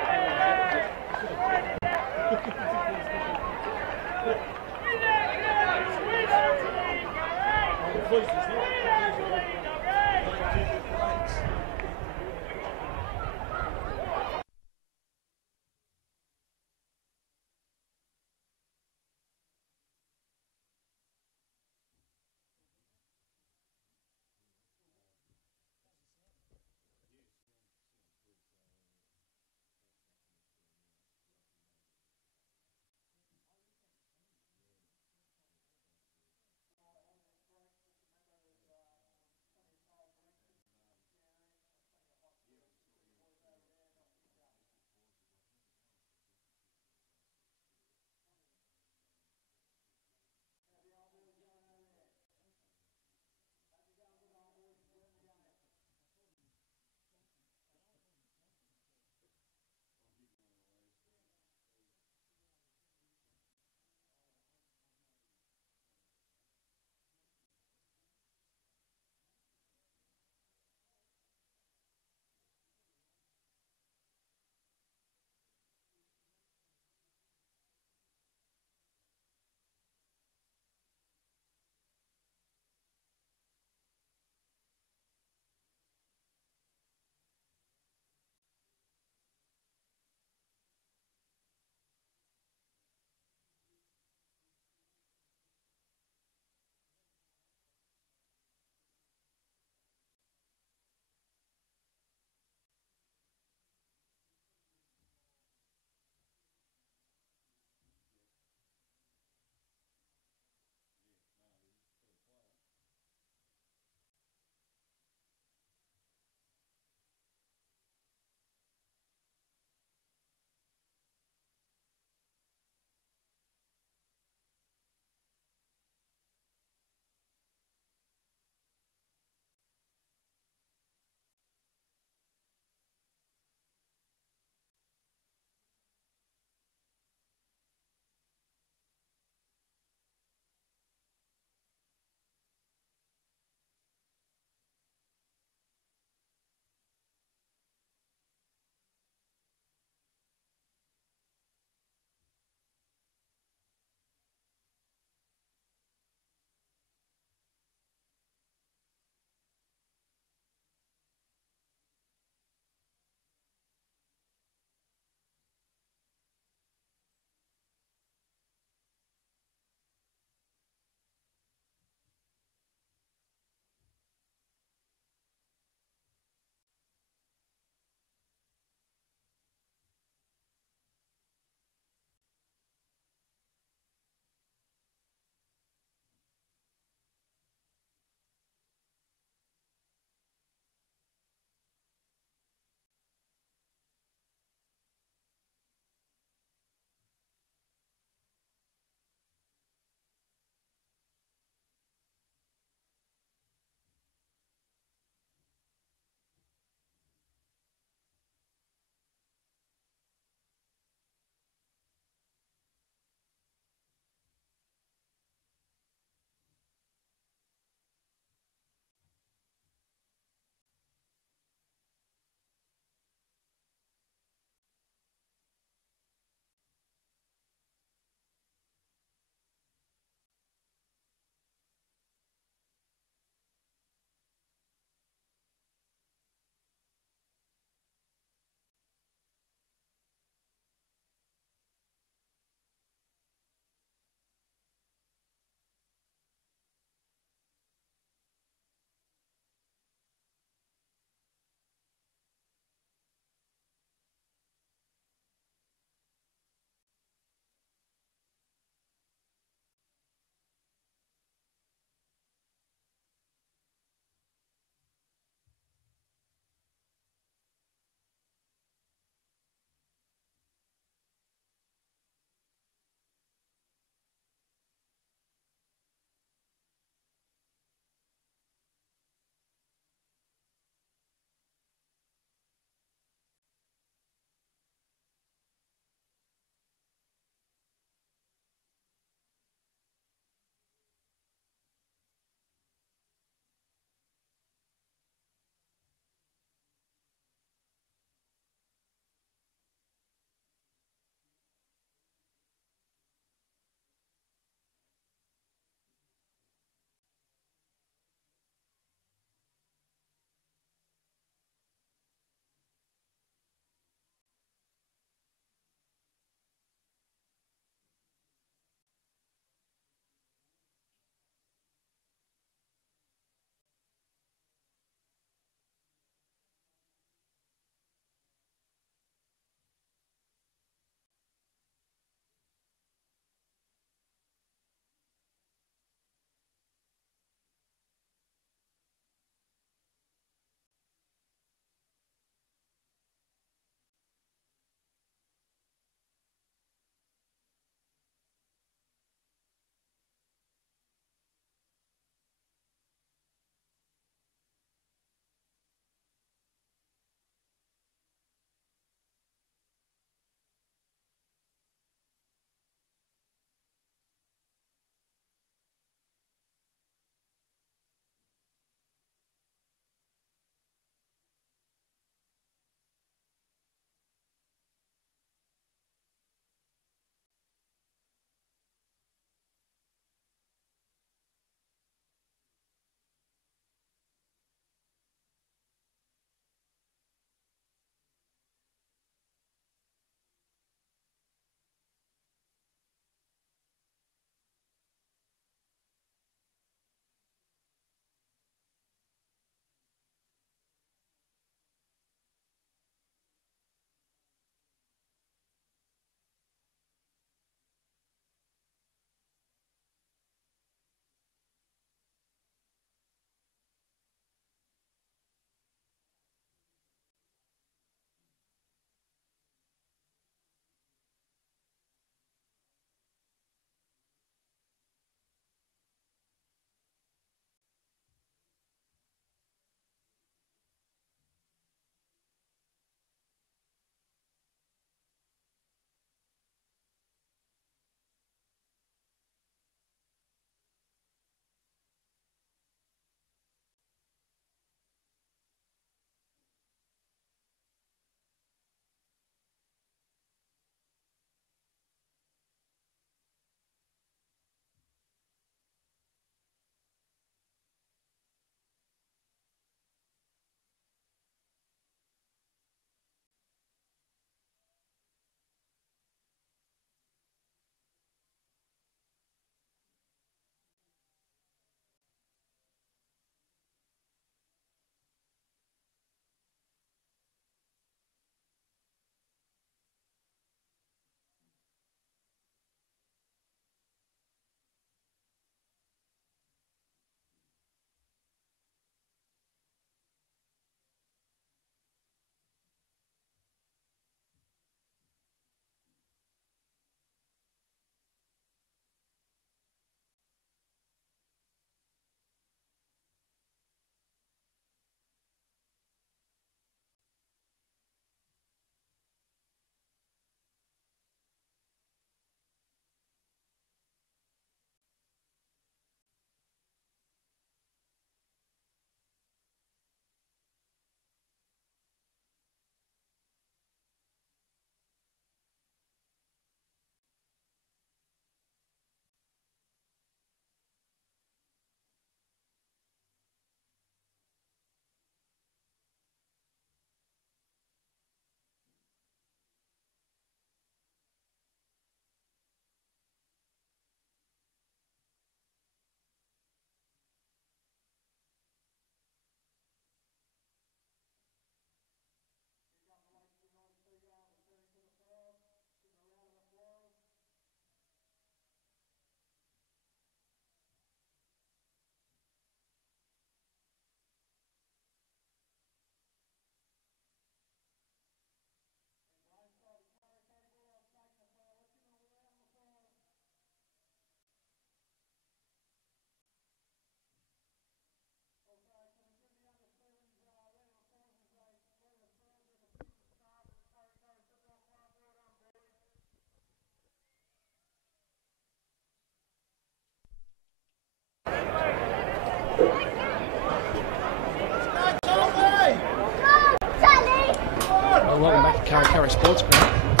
Curri Sports Ground.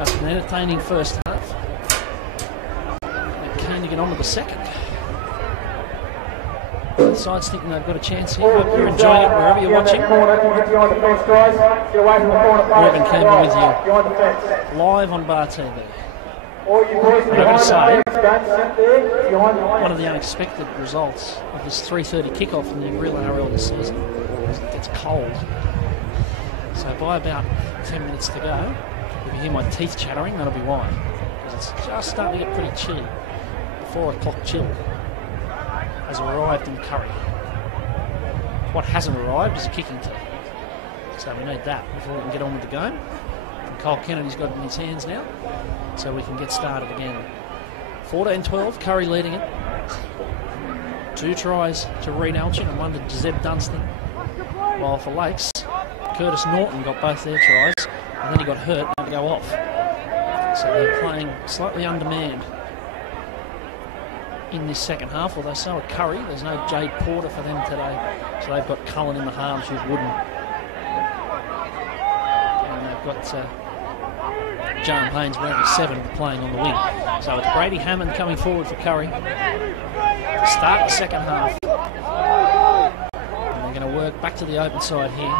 After an entertaining first half. They're keen to get on with the second. Both sides thinking they've got a chance here. Hope you're enjoying it wherever you're watching. Morgan Campbell with you live on Bar TV. And I've got to say, one of the unexpected results of this 3:30 kickoff in the real NRL this season is it gets cold. So by about 10 minutes to go, if you hear my teeth chattering, that'll be why. Because it's just starting to get pretty chilly. The 4 o'clock chill has arrived in Kurri. What hasn't arrived is a kicking tee. So we need that before we can get on with the game. And Cole Kennedy's got it in his hands now, so we can get started again. 14-12, Kurri leading it. 2 tries to Reed Elchin and 1 to Zeb Dunstan. While for Lakes, Curtis Norton got both their tries, and then he got hurt and had to go off. So they're playing slightly undermanned in this second half, although so at Kurri. There's no Jade Porter for them today, so they've got Cullen in the halves with Wooden. And they've got John Haynes wearing 7 playing on the wing. So it's Brady Hammond coming forward for Kurri to start the second half. And they're going to work back to the open side here.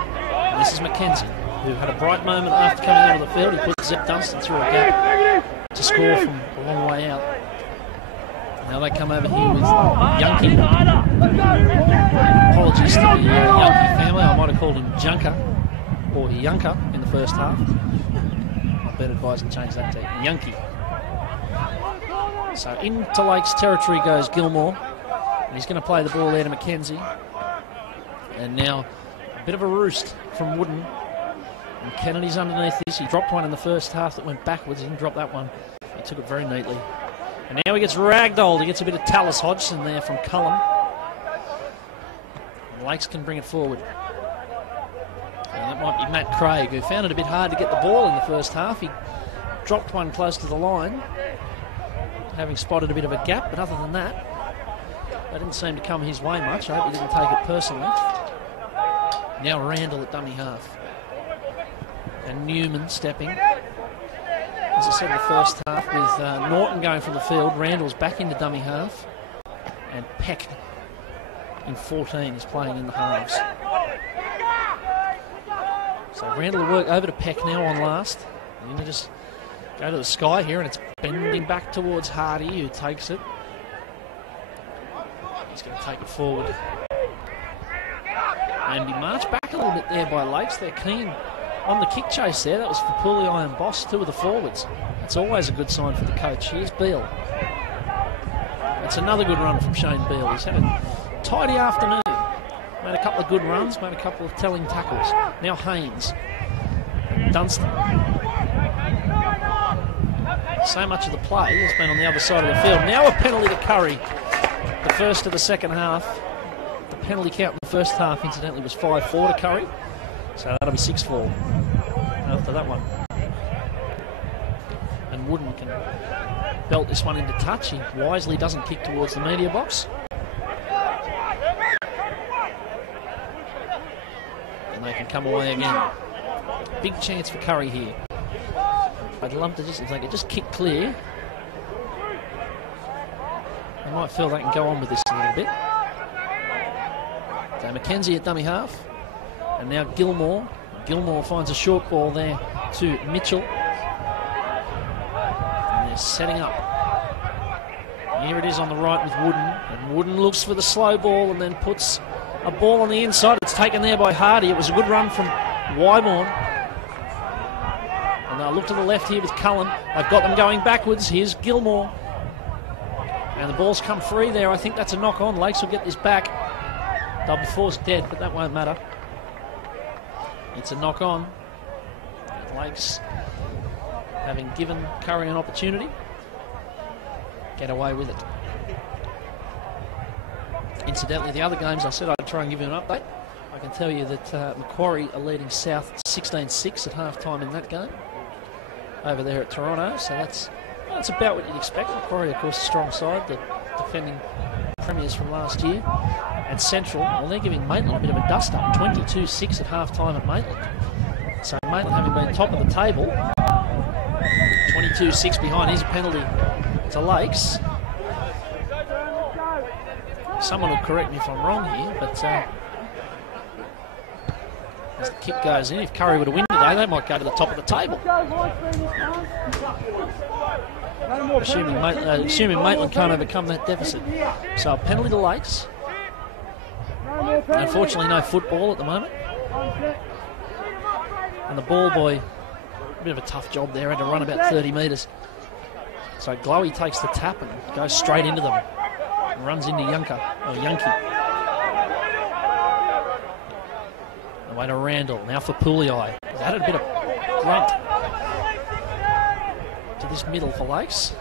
And this is Mackenzie, who had a bright moment after coming out of the field. He put Zeb Dunstan through a gap to score from a long way out. Now they come over here with Yunky. Apologies to the Yunky family. I might have called him Junker or Yunker in the first half. I'd better advise to change that to Yunky. So into Lakes territory goes Gilmore. And he's going to play the ball there to Mackenzie. And now a bit of a roost from Wooden. And Kennedy's underneath this. He dropped one in the first half that went backwards. He didn't drop that one. He took it very neatly. And now he gets ragdolled. He gets a bit of Tallis Hodgson there from Cullen. And Lakes can bring it forward. And that might be Matt Craig, who found it a bit hard to get the ball in the first half. He dropped one close to the line, having spotted a bit of a gap. But other than that, that didn't seem to come his way much. I hope he didn't take it personally. Now Randall at dummy half. And Newman stepping. As I said in the first half, with Norton going from the field, Randall's back into dummy half, and Peck in 14 is playing in the halves. So Randall will work over to Peck now on last. You're going to just go to the sky here, and it's bending back towards Hardy, who takes it. He's going to take it forward. And he marched back a little bit there by Lakes. They're keen on the kick chase there. That was for Pulei and Boss, 2 of the forwards. That's always a good sign for the coach. Here's Beale. It's another good run from Shane Beale. He's had a tidy afternoon. Made a couple of good runs, made a couple of telling tackles. Now Haynes. Dunstan. So much of the play has been on the other side of the field. Now a penalty to Kurri. The first of the second half. The penalty count in the first half, incidentally, was 5-4 to Kurri. So that'll be 6-4 after that one. And Wooden can belt this one into touch. He wisely doesn't kick towards the media box. And they can come away again. Big chance for Kurri here. I'd love to if they could just kick clear. They might feel they can go on with this a little bit. So Mackenzie at dummy half. And now Gilmore. Gilmore finds a short ball there to Mitchell. And they're setting up. And here it is on the right with Wooden. And Wooden looks for the slow ball and then puts a ball on the inside. It's taken there by Hardy. It was a good run from Wyborn. And they'll look to the left here with Cullen. They've got them going backwards. Here's Gilmore. And the ball's come free there. I think that's a knock on. Lakes will get this back. They'll be forced dead, but that won't matter. It's a knock on. Lakes, having given Kurri an opportunity, get away with it. Incidentally, the other games I said I'd try and give you an update. I can tell you that Macquarie are leading South 16-6 at half-time in that game over there at Toronto. So that's about what you'd expect. Macquarie, of course, a strong side, the defending premiers from last year. And Central, well, they're giving Maitland a bit of a dust-up. 22-6 at half-time at Maitland. So Maitland, having been top of the table, 22-6 behind. Here's a penalty to Lakes. Someone will correct me if I'm wrong here, but as the kick goes in, if Kurri were to win today, they might go to the top of the table. Assuming Maitland can't overcome that deficit. So a penalty to Lakes. Unfortunately, no football at the moment. And the ball boy, a bit of a tough job there, had to run about 30 metres. So Glowy takes the tap and goes straight into them. And runs into Yankee. Away to Randall, now for Pouliai. He's added a bit of grunt to this middle for Lakes.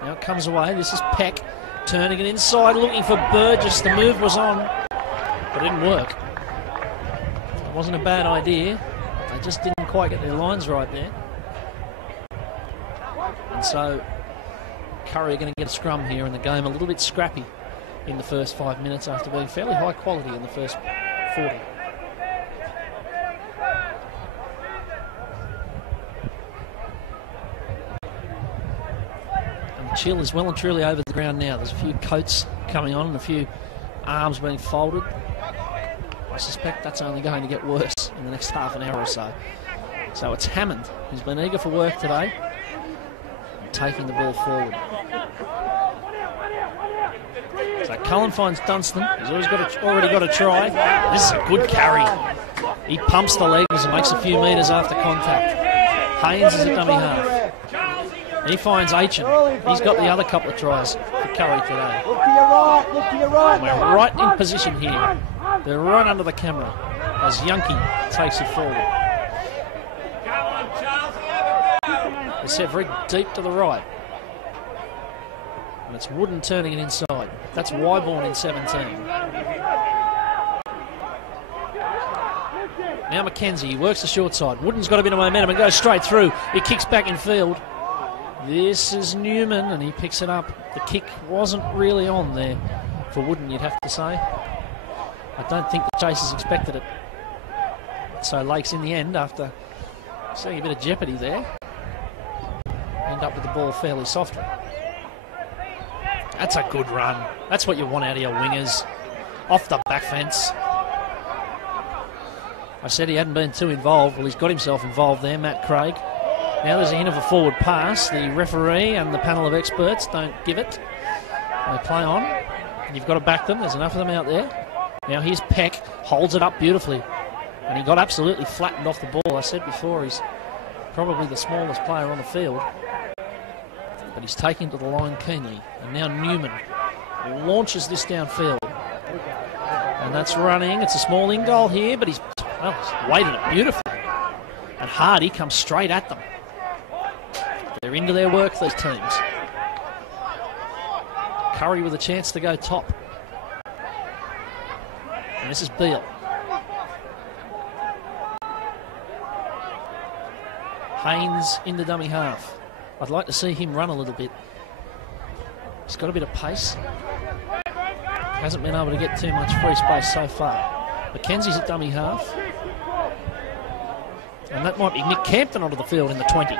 Now it comes away, this is Peck, turning it inside, looking for Burgess. The move was on, but it didn't work. It wasn't a bad idea. They just didn't quite get their lines right there. And so Kurri are going to get a scrum here in the game, a little bit scrappy in the first 5 minutes after being fairly high quality in the first 40. And the chill is well and truly over the ground now. There's a few coats coming on and a few arms being folded. I suspect that's only going to get worse in the next half an hour or so. So it's Hammond, who's been eager for work today, and taking the ball forward. So Cullen finds Dunstan. He's already got a try. This is a good carry. He pumps the legs and makes a few metres after contact. Haynes is a dummy half. He finds Aitchen. He's got the other couple of tries for Kurri today. Look to your right, look to your right. We're right in position here. They're right under the camera as Yankee takes it forward. They set very deep to the right. And it's Wooden turning it inside. That's Wyborn in 17. Now Mackenzie, he works the short side. Wooden's got a bit of momentum and goes straight through. He kicks back in field. This is Newman, and he picks it up. The kick wasn't really on there for Wooden, you'd have to say. I don't think the chasers expected it. So Lakes, in the end, after seeing a bit of jeopardy there, end up with the ball fairly softly. That's a good run. That's what you want out of your wingers. Off the back fence. I said he hadn't been too involved. Well, he's got himself involved there, Matt Craig. Now there's a hint of a forward pass. The referee and the panel of experts don't give it. They play on. You've got to back them. There's enough of them out there. Now here's Peck. Holds it up beautifully. And he got absolutely flattened off the ball. I said before, he's probably the smallest player on the field. But he's taken to the line keenly. And now Newman launches this downfield. And that's running. It's a small in goal here, but he's weighted it beautifully. And Hardy comes straight at them. They're into their work, these teams. Kurri with a chance to go top. And this is Beale. Haynes in the dummy half. I'd like to see him run a little bit. He's got a bit of pace. Hasn't been able to get too much free space so far. Mackenzie's at dummy half. And that might be Nick Campton onto the field in the 20.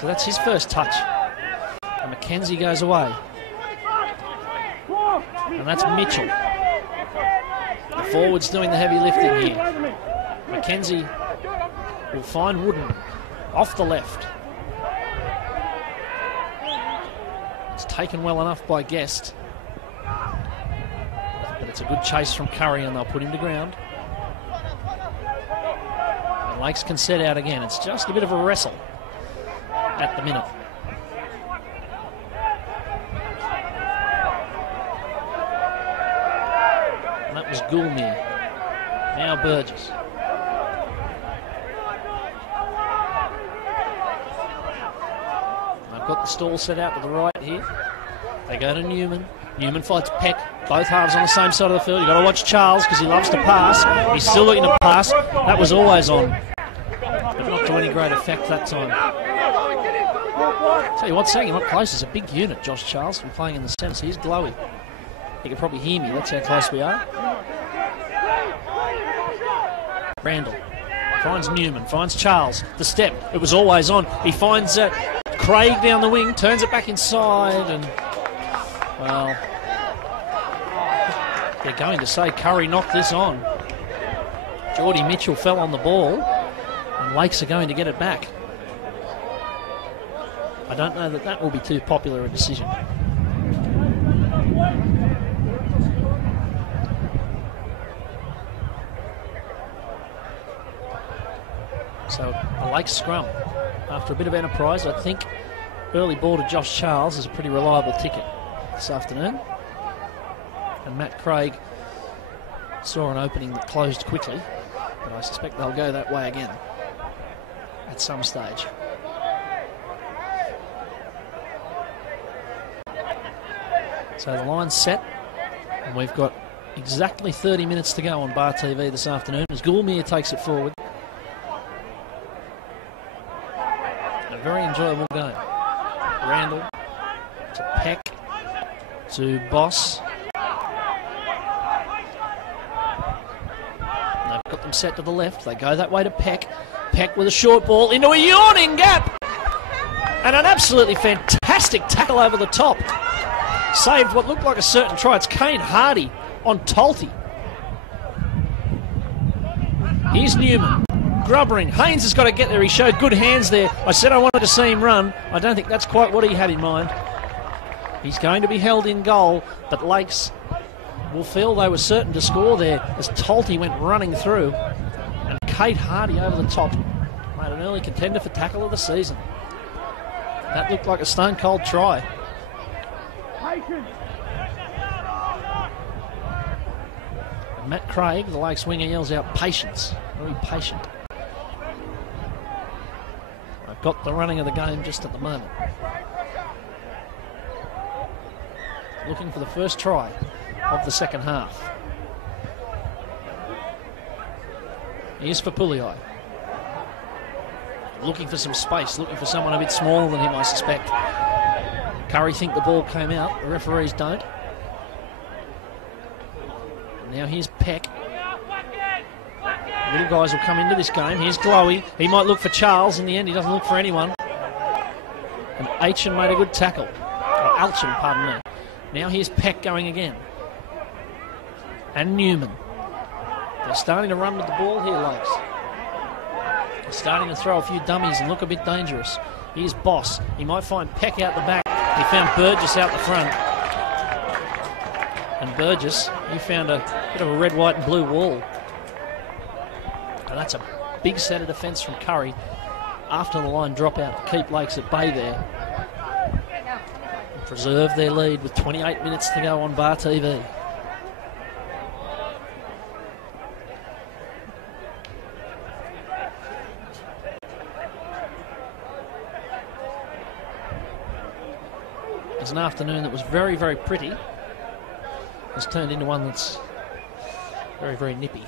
So that's his first touch. And Mackenzie goes away. And that's Mitchell. The forward's doing the heavy lifting here. Mackenzie will find Wooden off the left. It's taken well enough by Guest. But it's a good chase from Kurri, and they'll put him to ground. And Lakes can set out again. It's just a bit of a wrestle at the minute. And that was Goulmere. Now Burgess. They've got the stall set out to the right here. They go to Newman. Newman fights Peck. Both halves on the same side of the field. You've got to watch Charles because he loves to pass. He's still looking to pass. That was always on. But not to any great effect that time. Tell you what, seeing him up close is a big unit, Josh Charles, from playing in the centre. So he's glowy. You can probably hear me. That's how close we are. Randall Finds Newman, finds Charles. The step, it was always on. He finds Craig down the wing, turns it back inside, and, well, they're going to say Kurri knocked this on. Geordie Mitchell fell on the ball, and Lakes are going to get it back. I don't know that that will be too popular a decision. So a Lakes scrum after a bit of enterprise. I think early ball to Josh Charles is a pretty reliable ticket this afternoon. And Matt Craig saw an opening that closed quickly, but I suspect they'll go that way again at some stage. So the line's set, and we've got exactly 30 minutes to go on Bar TV this afternoon as Goulmere takes it forward. A very enjoyable game. Randall to Peck to Boss. And they've got them set to the left. They go that way to Peck. Peck with a short ball into a yawning gap. And an absolutely fantastic tackle over the top. Saved what looked like a certain try. It's Kane Hardy on Tolty. Here's Newman. Grubbering. Haynes has got to get there. He showed good hands there. I said I wanted to see him run. I don't think that's quite what he had in mind. He's going to be held in goal, but Lakes will feel they were certain to score there as Tolty went running through. And Kate Hardy over the top made an early contender for tackle of the season. That looked like a stone cold try. And Matt Craig, the Lakes winger, yells out patience. Very patient. I've got the running of the game just at the moment. Looking for the first try of the second half. Here's for Pulliai. Looking for some space, looking for someone a bit smaller than him, I suspect. Kurri think the ball came out. The referees don't. And now here's Peck. Little guys will come into this game. Here's Glowy. He might look for Charles. In the end, he doesn't look for anyone. And Aitchen made a good tackle. Or Alchin, pardon me. Now here's Peck going again. And Newman. They're starting to run with the ball here, Lakes. They're starting to throw a few dummies and look a bit dangerous. Here's Boss. He might find Peck out the back. He found Burgess out the front. And Burgess, he found a bit of a red, white and blue wall. And that's a big set of defence from Kurri after the line drop out to keep Lakes at bay there. And preserve their lead with 28 minutes to go on Bar TV. It's an afternoon that was very, very pretty. Has turned into one that's very, very nippy.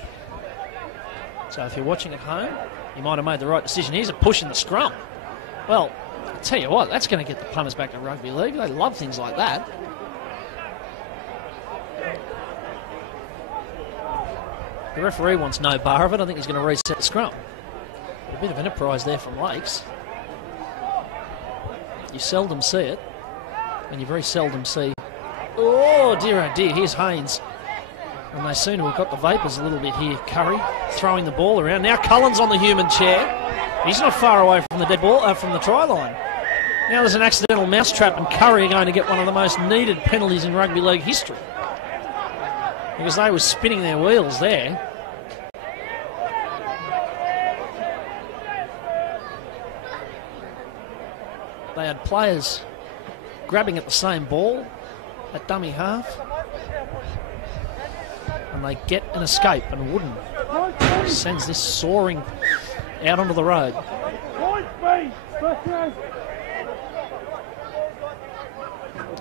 So if you're watching at home, you might have made the right decision. Here's a push in the scrum. Well, I'll tell you what, that's going to get the punters back to rugby league. They love things like that. The referee wants no bar of it. I think he's going to reset the scrum. A bit of enterprise there from Lakes. You seldom see it. And you very seldom see... Oh dear, here's Haynes. And they seem to have got the vapours a little bit here. Kurri throwing the ball around. Now Cullen's on the human chair. He's not far away from the dead ball, from the try line. Now there's an accidental mousetrap, and Kurri are going to get one of the most needed penalties in rugby league history. Because they were spinning their wheels there. They had players grabbing at the same ball at dummy half, and they get an escape, and Wooden sends this soaring out onto the road.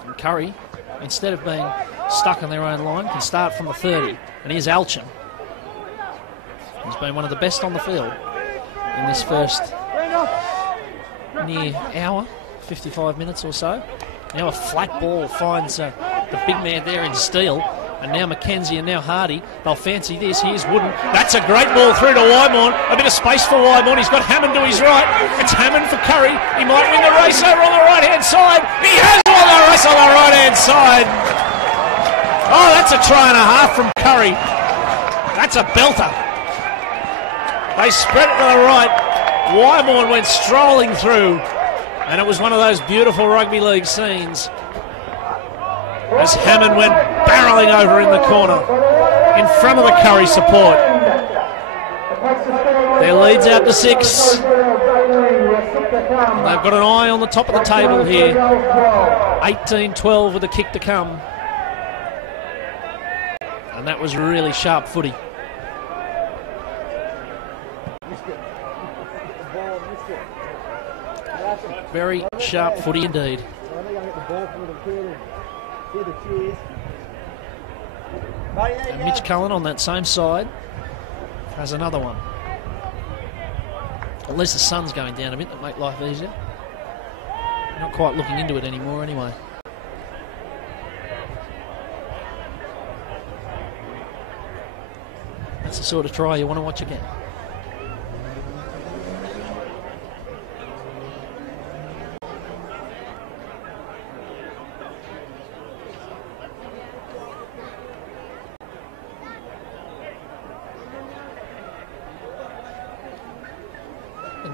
And Kurri, instead of being stuck on their own line, can start from the 30. And here's Alchin. He's been one of the best on the field in this first near hour, 55 minutes or so. Now a flat ball finds the big man there in Steele. And now Mackenzie and now Hardy. They'll fancy this. Here's Wooden. That's a great ball through to Wymorn. A bit of space for Wymorn. He's got Hammond to his right. It's Hammond for Kurri. He might win the race over on the right-hand side. He has won the race on the right-hand side. Oh, that's a try and a half from Kurri. That's a belter. They spread it to the right. Wymorn went strolling through. And it was one of those beautiful rugby league scenes as Hammond went barrelling over in the corner in front of the Kurri support. Their lead's out to 6. And they've got an eye on the top of the table here. 18-12 with a kick to come. And that was really sharp footy. Very sharp footy indeed. And Mitch Cullen on that same side has another one. At least the sun's going down a bit, that make life easier. Not quite looking into it anymore anyway. That's the sort of try you want to watch again.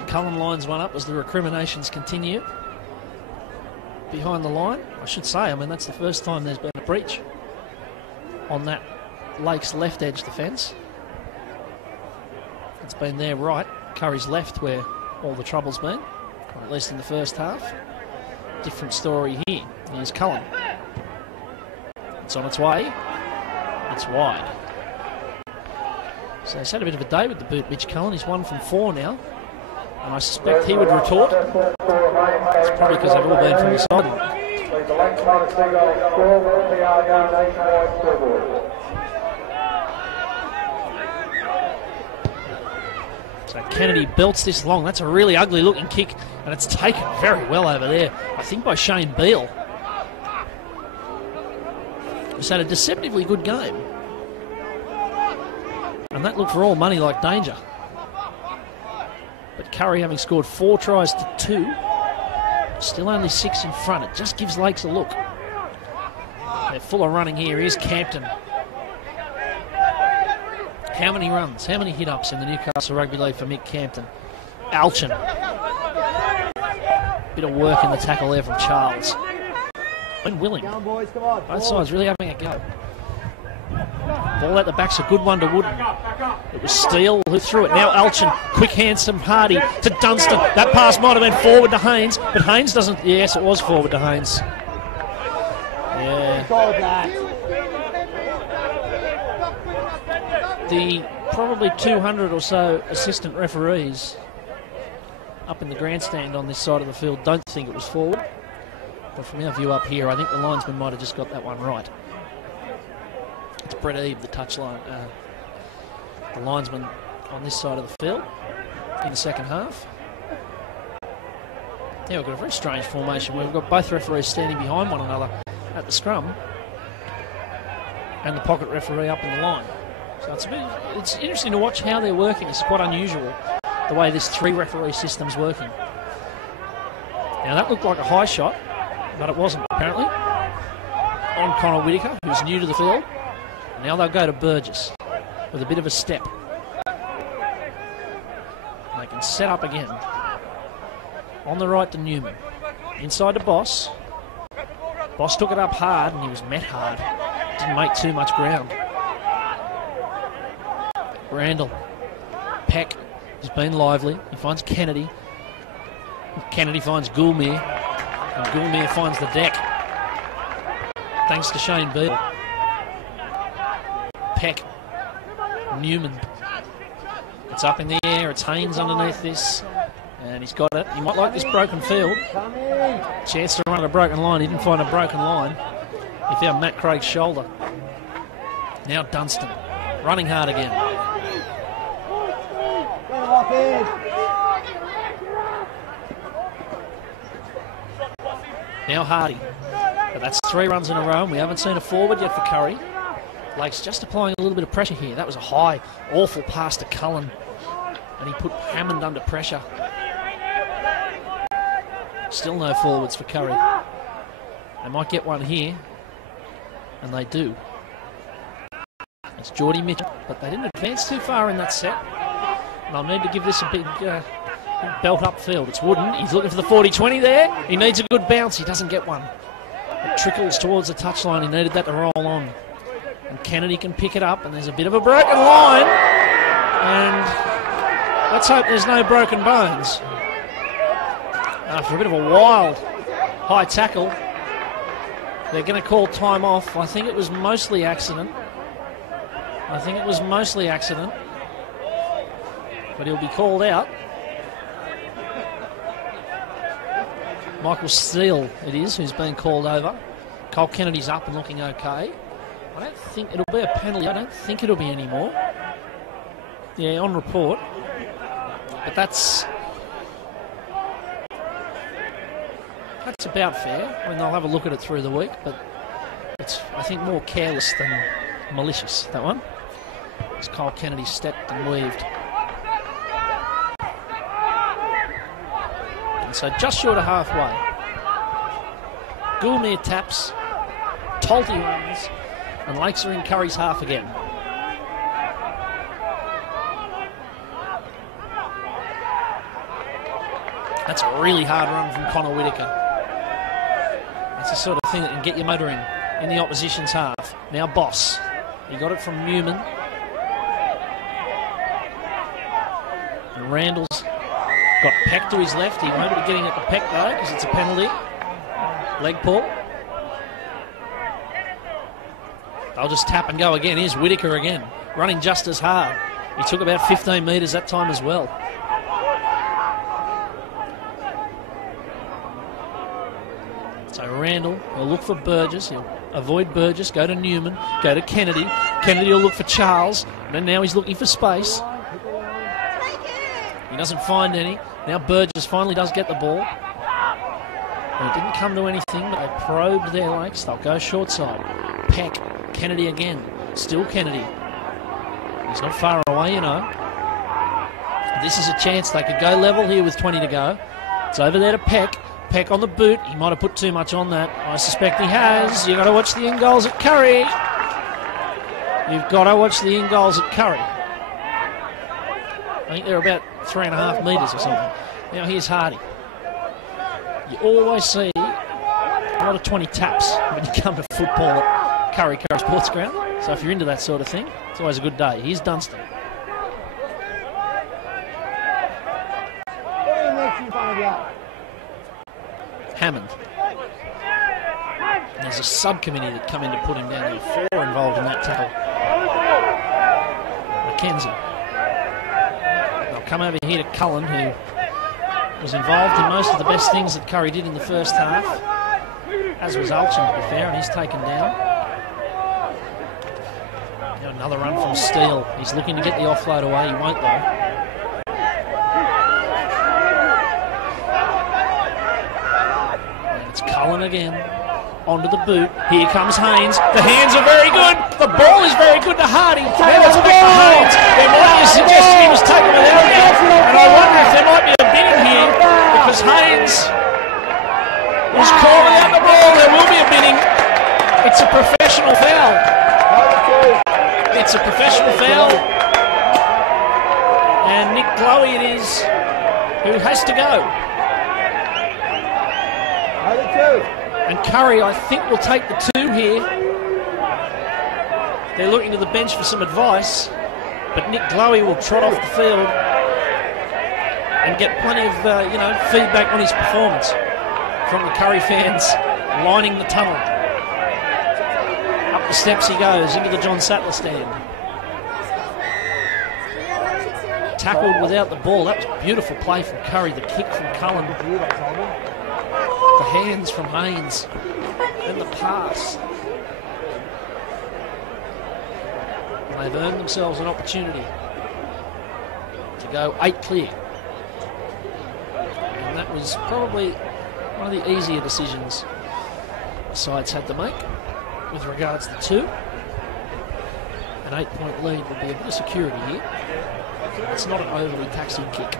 Cullen lines one up as the recriminations continue. Behind the line, I should say, I mean, that's the first time there's been a breach on that Lake's left edge defence. It's been their right, Curry's left, where all the trouble's been, or at least in the first half. Different story here. Here's Cullen. It's on its way. It's wide. So he's had a bit of a day with the boot, Mitch Cullen. He's 1 from 4 now. And I suspect he would retort. It's probably because they've all been from the side. So Kennedy belts this long. That's a really ugly looking kick, and it's taken very well over there, I think, by Shane Beale. He's had a deceptively good game. And that looked for all money like danger. But Kurri, having scored 4 tries to 2, still only 6 in front. It just gives Lakes a look. They're full of running here. Here's Campton. How many runs? How many hit-ups in the Newcastle Rugby League for Mick Campton? Alchin. Bit of work in the tackle there from Charles. And Willing. Both sides really having a go. Ball at the back's a good one to Wooden. It was Steele who threw it. Now Alchin, quick hands from Hardy to Dunstan. That pass might have been forward to Haynes, but Haynes doesn't. Yes, it was forward to Haynes. Yeah. The probably 200 or so assistant referees up in the grandstand on this side of the field don't think it was forward. But from our view up here, I think the linesman might have just got that one right. It's Brett Eve, the touchline, the linesman on this side of the field in the second half. Yeah, we've got a very strange formation where we've got both referees standing behind one another at the scrum and the pocket referee up in the line. So it's interesting to watch how they're working. It's quite unusual the way this 3 referee system's working. Now that looked like a high shot, but it wasn't apparently, on Connor Whitaker, who's new to the field. Now they'll go to Burgess with a bit of a step. They can set up again. On the right to Newman. Inside to Boss. Boss took it up hard and he was met hard. Didn't make too much ground. Randall. Peck has been lively. He finds Kennedy. Kennedy finds Goulmere. And Goulmere finds the deck. Thanks to Shane Beale. Peck. Newman. It's up in the air. It's Haynes underneath this. And he's got it. He might like this broken field. Chance to run a broken line. He didn't find a broken line. He found Matt Craig's shoulder. Now Dunstan. Running hard again. Now Hardy. But that's 3 runs in a row, and we haven't seen a forward yet for Kurri. Lake's just applying a little bit of pressure here. That was a high, awful pass to Cullen. And he put Hammond under pressure. Still no forwards for Kurri. They might get one here. And they do. It's Geordie Mitchell. But they didn't advance too far in that set. And I'll need to give this a big belt upfield. It's Wooden. He's looking for the 40-20 there. He needs a good bounce. He doesn't get one. It trickles towards the touchline. He needed that to roll on. And Kennedy can pick it up, and there's a bit of a broken line. And let's hope there's no broken bones. After a bit of a wild high tackle, they're going to call time off. I think it was mostly accident. But he'll be called out. Michael Steele it is who's been called over. Cole Kennedy's up and looking okay. I don't think it'll be a penalty. I don't think it'll be any more. Yeah, on report. But that's about fair. I mean, they'll have a look at it through the week, but it's, I think, more careless than malicious, that one. As Cole Kennedy stepped and weaved. And so just short of halfway. Goulmere taps, Tolte runs, and Lakes are in Kurri's half again. That's a really hard run from Connor Whitaker. That's the sort of thing that can get you motoring in the opposition's half. Now Boss. He got it from Newman. And Randall's got Peck to his left. He won't be getting at the Peck though, because it's a penalty. Leg pull. They'll just tap and go again. Here's Whitaker again, running just as hard. He took about 15 metres that time as well. So Randall will look for Burgess. He'll avoid Burgess, go to Newman, go to Kennedy. Kennedy will look for Charles, and then now he's looking for space. He doesn't find any. Now Burgess finally does get the ball. And it didn't come to anything, but they probed their Lakes. They'll go short side. Peck, Kennedy again. Still Kennedy. He's not far away, you know. This is a chance. They could go level here with 20 to go. It's over there to Peck. Peck on the boot. He might have put too much on that. I suspect he has. You've got to watch the in goals at Kurri. You've got to watch the in goals at Kurri. I think they're about 3.5 metres or something. Now here's Hardy. You always see a lot of 20 taps when you come to football at Kurri Sports Ground. So if you're into that sort of thing, it's always a good day. Here's Dunstan. Hammond. And there's a subcommittee that come in to put him down. There are 4 involved in that tackle. McKenzie. They'll come over here to Cullen, who was involved in most of the best things that Kurri did in the first half, as was Alchin, to be fair, and he's taken down. Now another run from Steele. He's looking to get the offload away. He won't, though. Cullen again, onto the boot. Here comes Haynes. The hands are very good. The ball is very good to Hardy. Now it's back to Haynes. There might be a suggestion he was taken without it. And I wonder if there might be a bidding here, because Haynes was called without the ball. There will be a bidding. It's a professional foul. It's a professional foul. And Nick Glowey it is who has to go. And Kurri, I think, will take the 2 here. They're looking to the bench for some advice, but Nick Glowey will trot off the field and get plenty of feedback on his performance from the Kurri fans lining the tunnel. Up the steps he goes into the John Sattler stand. Tackled without the ball. That was beautiful play from Kurri. The kick from Cullen. The hands from Haynes, and the pass. They've earned themselves an opportunity to go 8 clear. And that was probably one of the easier decisions the sides had to make with regards to 2. An 8-point lead would be a bit of security here. It's not an overly taxing kick.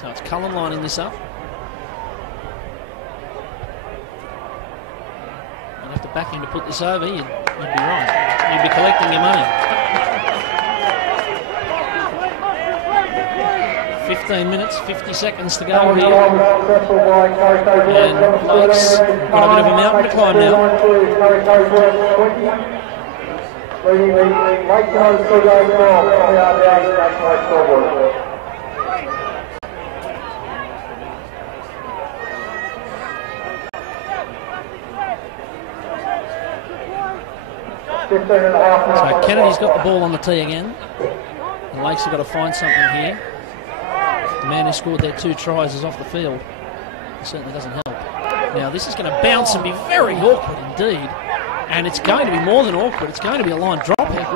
So it's Cullen lining this up. I'd have to back him to put this over. You'd be right. You'd be collecting your money. 15 minutes, 50 seconds to go here. And Blake's got a bit of a mountain to climb now. So Kennedy's got the ball on the tee again. And Lakes have got to find something here. The man who scored their 2 tries is off the field. It certainly doesn't help. Now this is going to bounce and be very awkward indeed. And it's going to be more than awkward. It's going to be a line drop here.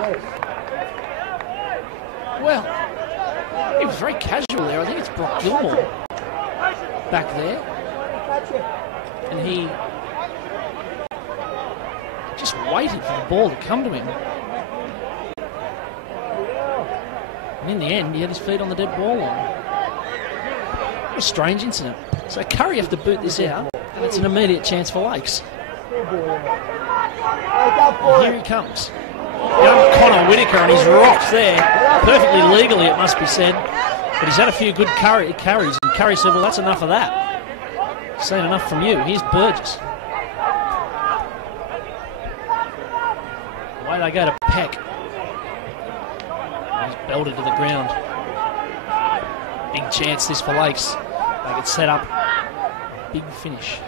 Well, he was very casual there. I think it's Brock Gilmore back there. And he just waited for the ball to come to him. And in the end, he had his feet on the dead ball line. What a strange incident. So Kurri have to boot this out, and it's an immediate chance for Lakes. And here he comes. Young Connor Whitaker, and he's rocked there. Perfectly legally, it must be said. But he's had a few good carries, and Kurri said, well, that's enough of that. Seen enough from you. Here's Burgess. Away they go to Peck. He's belted to the ground. Big chance this for Lakes. They get set up. Big finish.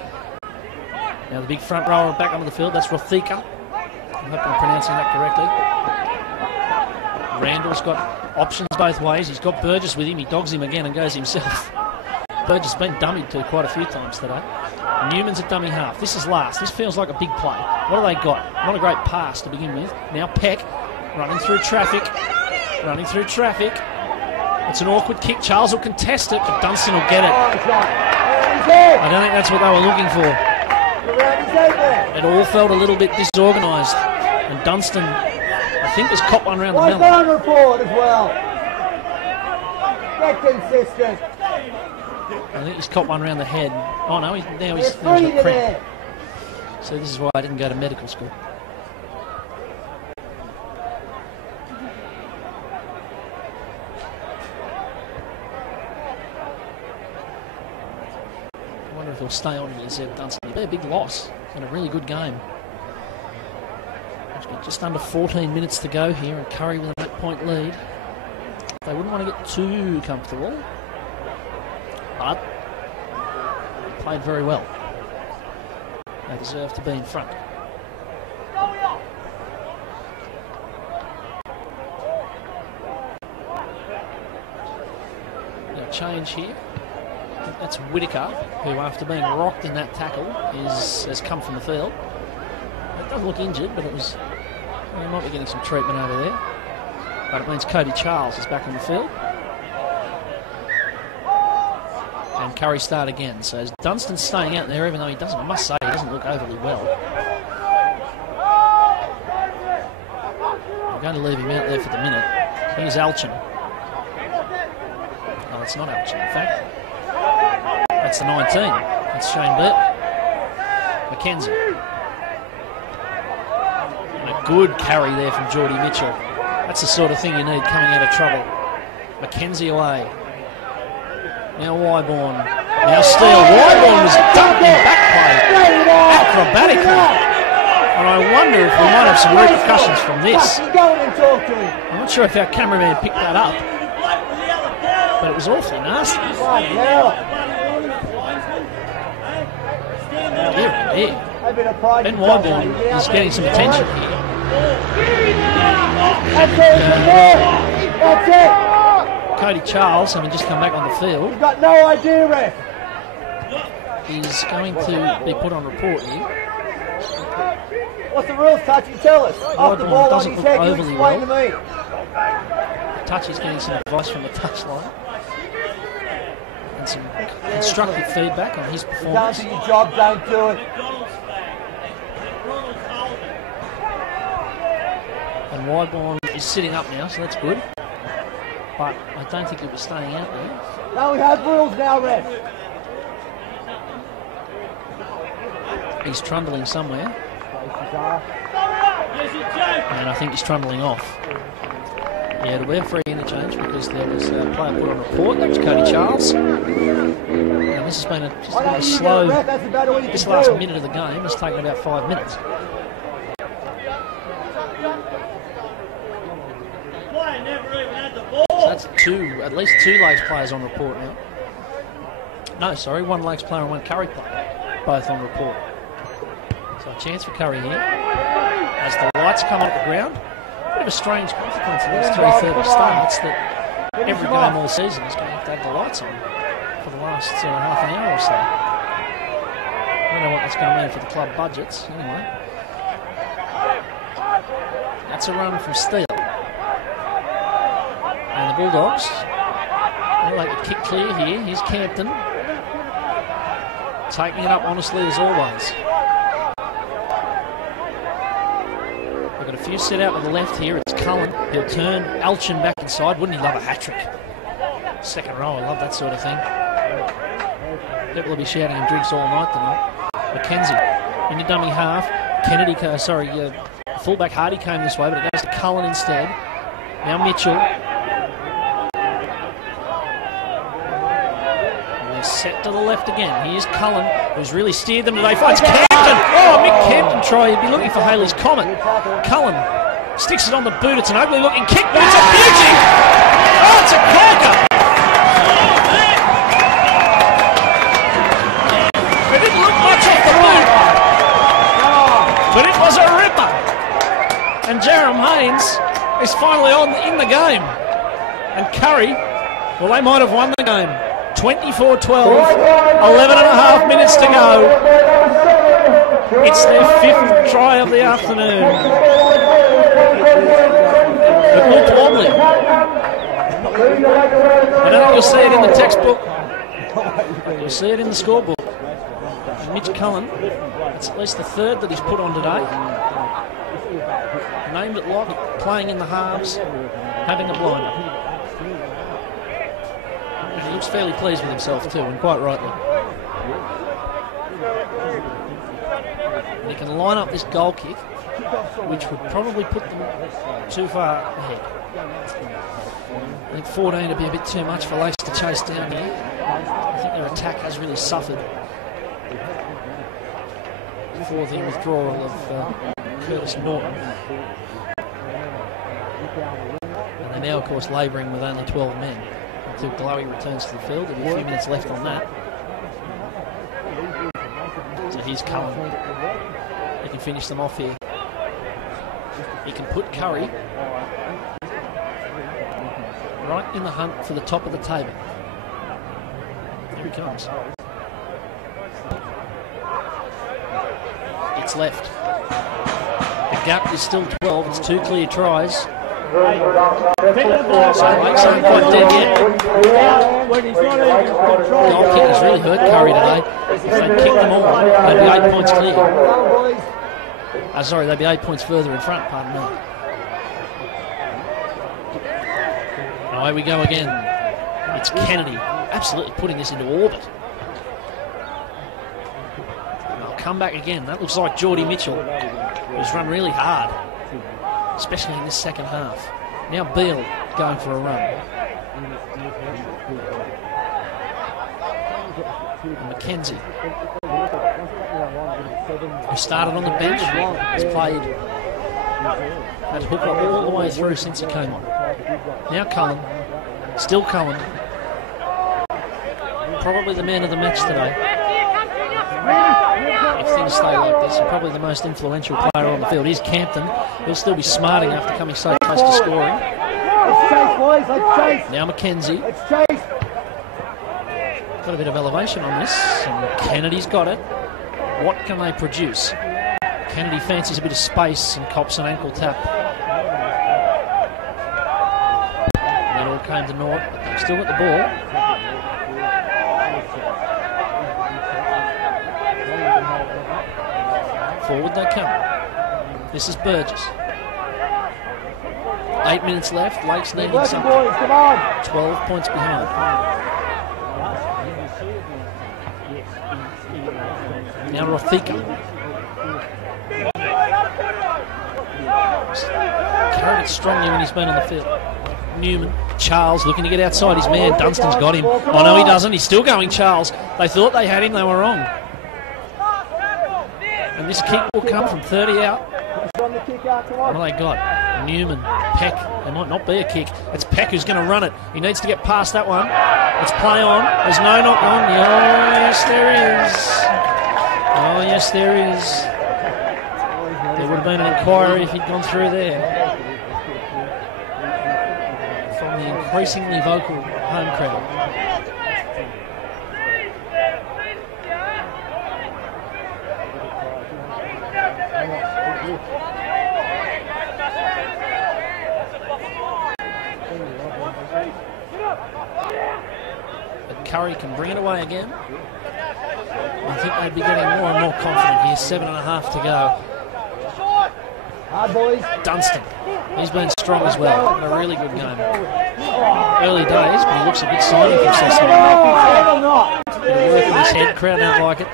Now the big front rower back onto the field. That's Rothika. I hope I'm pronouncing that correctly. Randall's got options both ways. He's got Burgess with him. He dogs him again and goes himself. Burgess has been dummied to quite a few times today. Newman's a dummy half. This is last. This feels like a big play. What have they got? Not a great pass to begin with. Now Peck running through traffic. Running through traffic. It's an awkward kick. Charles will contest it, but Dunstan will get it. I don't think that's what they were looking for. It all felt a little bit disorganised. And Dunstan, I think, has caught one around the middle. On report as well. Get consistent. I think he's caught one around the head. Oh no, he's got cramp. So this is why I didn't go to medical school. I wonder if he'll stay on here, Zeb Dunstan. It'll be a big loss in a really good game. Just under 14 minutes to go here, and Kurri with an 8-point lead. They wouldn't want to get too comfortable, but they played very well. They deserve to be in front. Now change here. I think that's Whitaker, who after being rocked in that tackle has come from the field. It doesn't look injured, but it was. He might be getting some treatment over there. But it means Cody Charles is back on the field. And Kurri start again. So Dunstan's staying out there, even though he doesn't, I must say, he doesn't look overly well. I'm going to leave him out there for the minute. Here's Alchin. No, it's not Alchin, in fact. That's the 19. That's Shane Burt. McKenzie. And a good carry there from Geordie Mitchell. That's the sort of thing you need coming out of trouble. McKenzie away. Now Wyborn. Now Steele. Wyborn was dumped in back play acrobatically. And I wonder if we might have some repercussions from this. I'm not sure if our cameraman picked that up. But it was awfully nasty. Here. Ben Wyborn is getting some attention here. That's it! Cody Charles, having just come back on the field, You've got no idea, ref. is going to be put on report here. What's the rules, Touchy? Tell us. Off the ball on doesn't his look head, you overly explain well. to me. Touchy's getting some advice from the touchline and some constructive feedback on his Don't performance. do your job, don't do it. And Wyborn is sitting up now, so that's good. But I don't think it was staying out there. No, we have rules now, ref. He's trundling somewhere. And I think he's trundling off. Yeah, it'll be a free interchange because there was a player put on report. That was Cody Charles. Now this has been just a bit of a slow. This last minute of the game has taken about 5 minutes. So that's at least two Lakes players on report now. No, sorry, one Lakes player and one Kurri player, both on report. So a chance for Kurri here. As the lights come off the ground, a bit of a strange consequence of these 3:30 starts that every game all season is going to have the lights on for the last half an hour or so. I don't know what that's going to mean for the club budgets. Anyway, that's a run from Steele. And the Bulldogs, they like to kick clear here. Here's Campton, taking it up honestly as always. We've got a few set out to the left here. It's Cullen. He'll turn Alchin back inside. Wouldn't he love a hat-trick? Second row, I love that sort of thing. People will be shouting him drinks all night tonight. McKenzie in the dummy half. Kennedy, fullback Hardy came this way, but it goes to Cullen instead. Now Mitchell. And they're set to the left again. Here's Cullen, who's really steered them today. Finds Campton. Oh, Mick Campton try. He'd be looking for Haley's Comet. Cullen sticks it on the boot. It's an ugly looking kick, but it's a beauty. Oh, it's a corker. It didn't look much off the boot, but it was a ripper. And Jerem Haynes is finally in the game. And Kurri, well, they might have won the game. 24-12, 11 and a half minutes to go. It's their fifth try of the afternoon. It looked wobbly. I don't think you'll see it in the textbook. You'll see it in the scorebook. And Mitch Cullen, it's at least the third that he's put on today. Named at lock, playing in the halves, having a blinder. And he looks fairly pleased with himself too, and quite rightly. And he can line up this goal kick, which would probably put them too far ahead. I think 14 would be a bit too much for Lakes to chase down here. I think their attack has really suffered for the withdrawal of Curtis Norton. And they're now, of course, labouring with only 12 men until Glowy returns to the field. There'll be a few minutes left on that. So here's Cullen. He can finish them off here. He can put Kurri right in the hunt for the top of the table. Here he comes. It's left. The gap is still 12. It's two clear tries. So Lakes aren't quite dead yet. The goal kick has really hurt Kurri today. If they kick them all, they'd be 8 points clear. Sorry, they'd be 8 points further in front, pardon me. Away we go again. It's Kennedy, absolutely putting this into orbit. And they'll come back again. That looks like Geordie Mitchell, who's run really hard, especially in this second half. Now Beale going for a run. And McKenzie, who started on the bench, has played that hooker all the way through since he came on. Now Cullen, still Cullen, probably the man of the match today. if things stay like this, and probably the most influential player on the field is Campton. He'll still be smarting after coming so close to scoring. Let's chase, boys. Let's chase. Now McKenzie. Let's chase. Got a bit of elevation on this, and Kennedy's got it. What can they produce? Kennedy fancies a bit of space and cops an ankle tap. It all came to naught, but they've still got the ball. Forward they come. This is Burgess. 8 minutes left. Lakes needing something. 12 points behind. Now Rothika. Carried it strongly when he's been on the field. Newman. Charles looking to get outside his man. Dunstan's got him. Oh no, he doesn't. He's still going, Charles. They thought they had him. They were wrong. And this kick will come from 30 out. What have they got? Newman. Peck. There might not be a kick. It's Peck who's going to run it. He needs to get past that one. Let's play on. There's no knock on. Oh, yes, there is. Oh, yes, there is. There would have been an inquiry if he'd gone through there. From the increasingly vocal home crowd. But Kurri can bring it away again. I think they'd be getting more and more confident here. 7.5 to go. Hard, boys. Dunstan. He's been strong as well. Had a really good game. Early days, but he looks a bit signy from Cessna. Bit of work in his head. Crowd don't like it.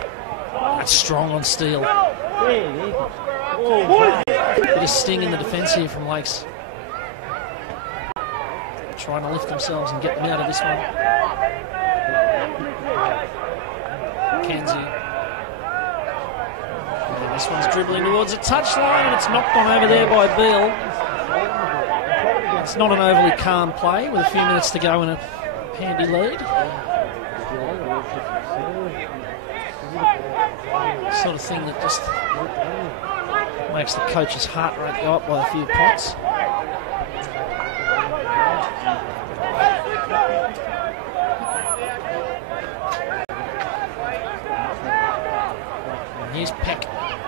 That's strong on steel. Bit of sting in the defence here from Lakes. Trying to lift themselves and get them out of this one. Kenzie. And this one's dribbling towards a touchline, and it's knocked on over there by Beale. It's not an overly calm play with a few minutes to go and a handy lead. Sort of thing that just makes the coach's heart rate go up by a few pots. And here's Peck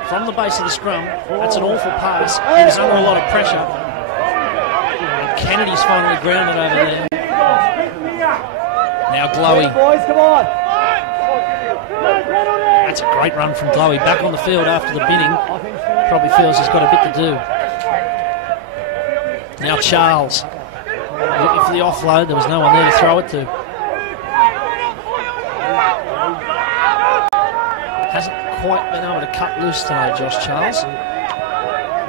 from the base of the scrum. That's an awful pass. He was under a lot of pressure. And Kennedy's finally grounded over there. Now Glowy. Boys, come on. That's a great run from Glowy. Back on the field after the binning. Probably feels he's got a bit to do. Now Charles. Looking for the offload. There was no one there to throw it to. Hasn't quite been able to cut loose today, Josh Charles.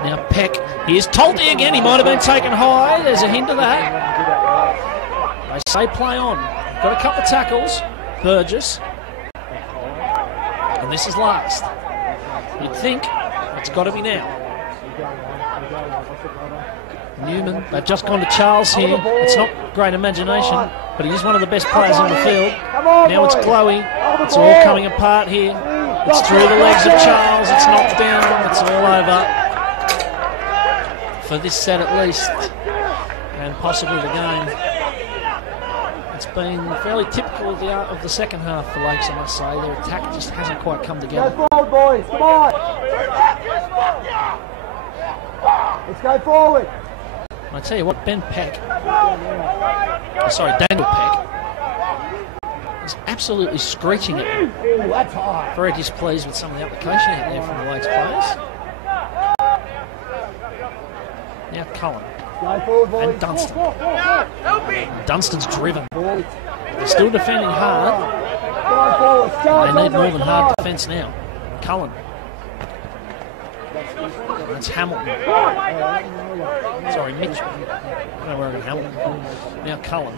Now Peck. Here's Tolte again. He might have been taken high. There's a hint of that. They say play on. Got a couple of tackles. Burgess. And this is last. You'd think it's got to be now. Newman, they've just gone to Charles here. It's not great imagination, but he is one of the best players on the field. Now it's Glowy. It's all coming apart here. It's through the legs of Charles. It's knocked down. It's all over. For this set at least, and possibly the game. It's been fairly typical of the second half for Lakes, I must say. Their attack just hasn't quite come together. Go forward, boys. Come on. Let's go forward. I tell you what, Daniel Peck is absolutely screeching at him. That's high. Very displeased with some of the application out there from the Lakes players. Now Cullen. Go forward, boys. And Dunstan. Dunstan's driven. They're still defending hard. They need more than hard defence now. Cullen. That's Hamilton. Sorry, Mitchell. I don't know where I got Hamilton. Now Cullen.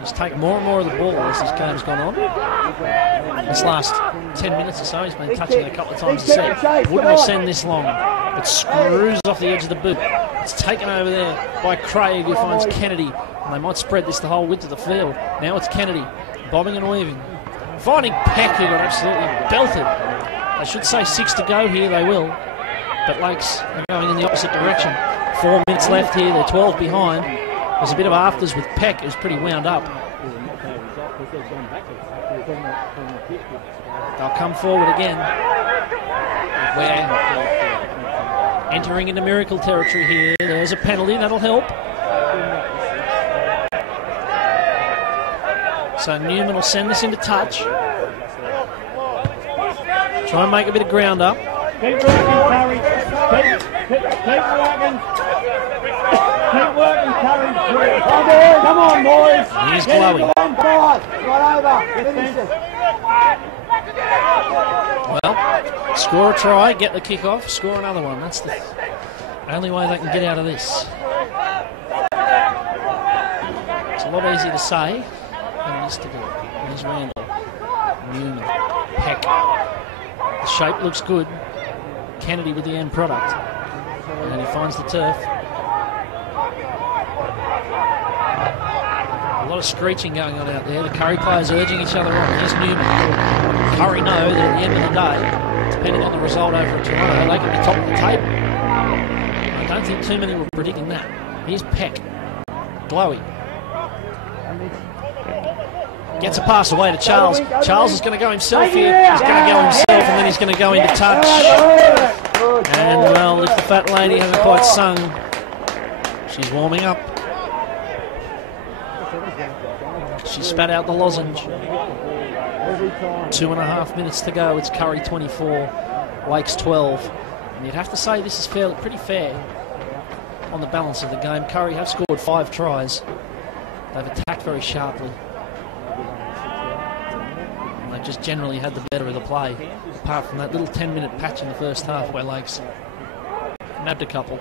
He's taken more and more of the ball as this game's gone on. This last 10 minutes or so, he's been touching it a couple of times a set. Wouldn't have sent this long. It screws off the edge of the boot. It's taken over there by Craig, who finds Kennedy. And they might spread this the whole width of the field. Now it's Kennedy, bobbing and weaving. Finding Peck, who got absolutely belted. I should say 6 to go here, they will. But Lakes are going in the opposite direction. 4 minutes left here, they're 12 behind. There's a bit of afters with Peck, who's pretty wound up. They'll come forward again. We're entering into miracle territory here. There's a penalty, that'll help. So Newman will send this into touch. Try and make a bit of ground up. Keep working, Kurri. Keep working. Keep working, Kurri. Come on, boys. Here's Chloe. Well, score a try, get the kick off, score another one. That's the only way they can get out of this. It's a lot easier to say than it is to do. Here's Randall. Newman. Peck. The shape looks good. Kennedy with the end product. And then he finds the turf. A lot of screeching going on out there. The Kurri players urging each other on. Here's Newman. Kurri know that at the end of the day, depending on the result over at Toronto, they could be top of the table. I don't think too many were predicting that. Here's Peck. Glowy. Gets a pass away to Charles. Charles is going to go himself here. He's going to go himself and then he's going to go into touch. And well, if the fat lady hasn't quite sung, she's warming up. She spat out the lozenge. 2.5 minutes to go. It's Kurri 24, Lakes 12. And you'd have to say this is pretty fair on the balance of the game. Kurri have scored 5 tries. They've attacked very sharply. And they've just generally had the better of the play, apart from that little 10-minute patch in the first half where Lakes nabbed a couple.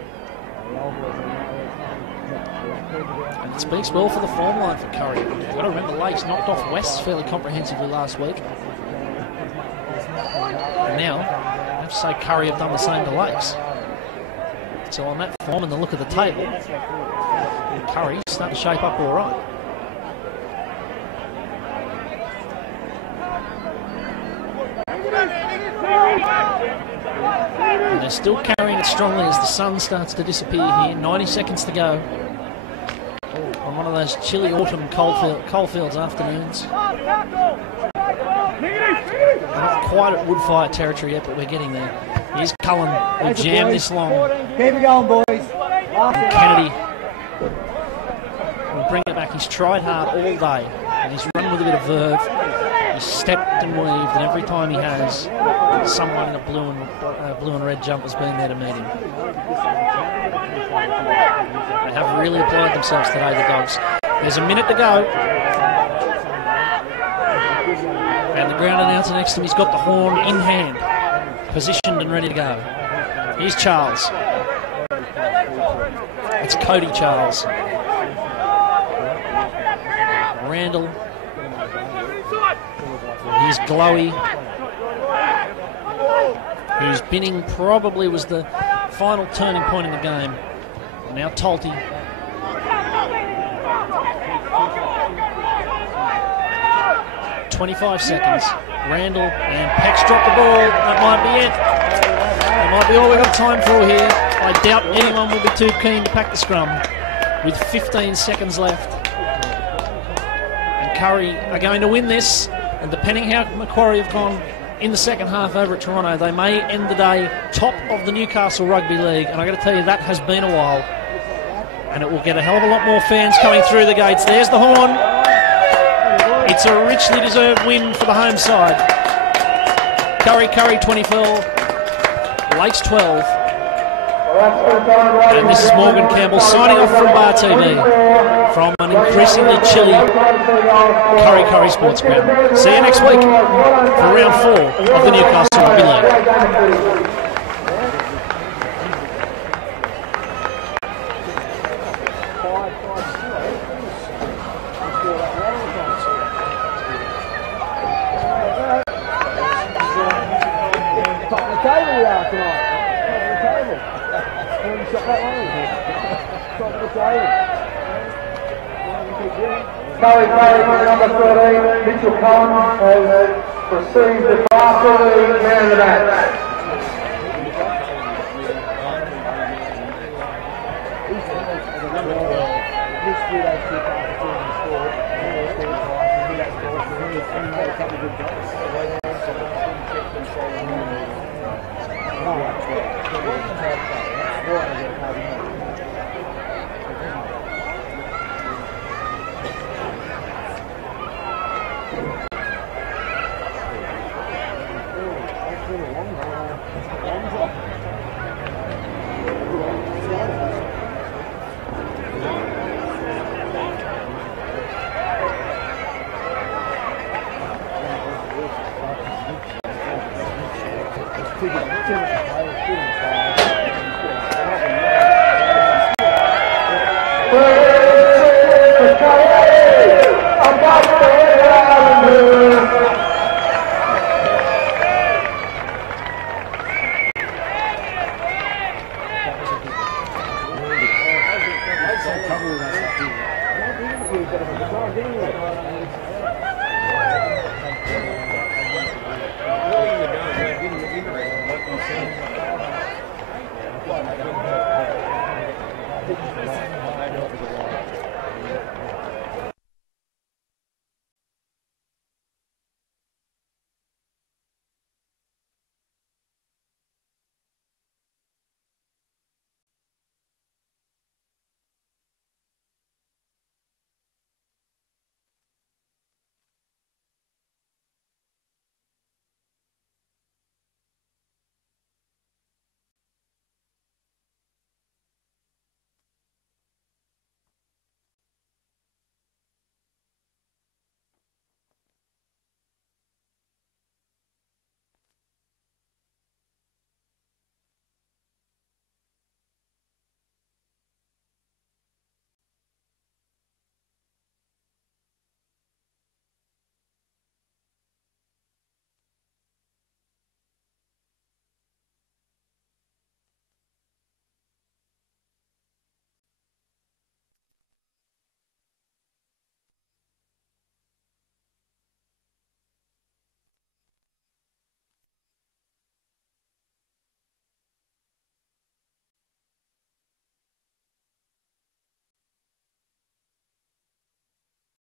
And it speaks well for the form line for Kurri. You've got to remember Lakes knocked off Wests fairly comprehensively last week. And now, I have to say Kurri have done the same to Lakes. So on that form and the look of the table, Kurri starting to shape up all right. And they're still carrying it strongly as the sun starts to disappear here. 90 seconds to go on one of those chilly autumn coalfields afternoons. We're not quite at woodfire territory yet, but we're getting there. Here's Cullen, who jammed this long. Keep it going, boys. Kennedy will bring it back. He's tried hard all day, and he's run with a bit of verve. He's stepped and weaved, and every time he has, someone in a blue and red jumper's been there to meet him. They have really applied themselves today, the Dogs. There's a minute to go. And the ground announcer next to him, he's got the horn in hand, positioned and ready to go. Here's Charles. It's Cody Charles. Randall. Here's Glowy, whose binning probably was the final turning point in the game. Now Tolty. .25 seconds. Randall and Peck's dropped the ball. That might be it. That might be all we've got time for here. I doubt anyone will be too keen to pack the scrum with 15 seconds left. And Kurri are going to win this. And depending how Macquarie have gone in the second half over at Toronto, they may end the day top of the Newcastle Rugby League. And I've got to tell you, that has been a while. And it will get a hell of a lot more fans coming through the gates. There's the horn. It's a richly deserved win for the home side. Kurri 24, Lakes 12. And this is Morgan Campbell signing off from Bar TV from an increasingly chilly Kurri Sports Ground. See you next week for round 4 of the Newcastle Rugby League. Top of the table we are tonight. Top of the table. Curri number 13, Mitchell Cohen, has received the draft of the man of the match.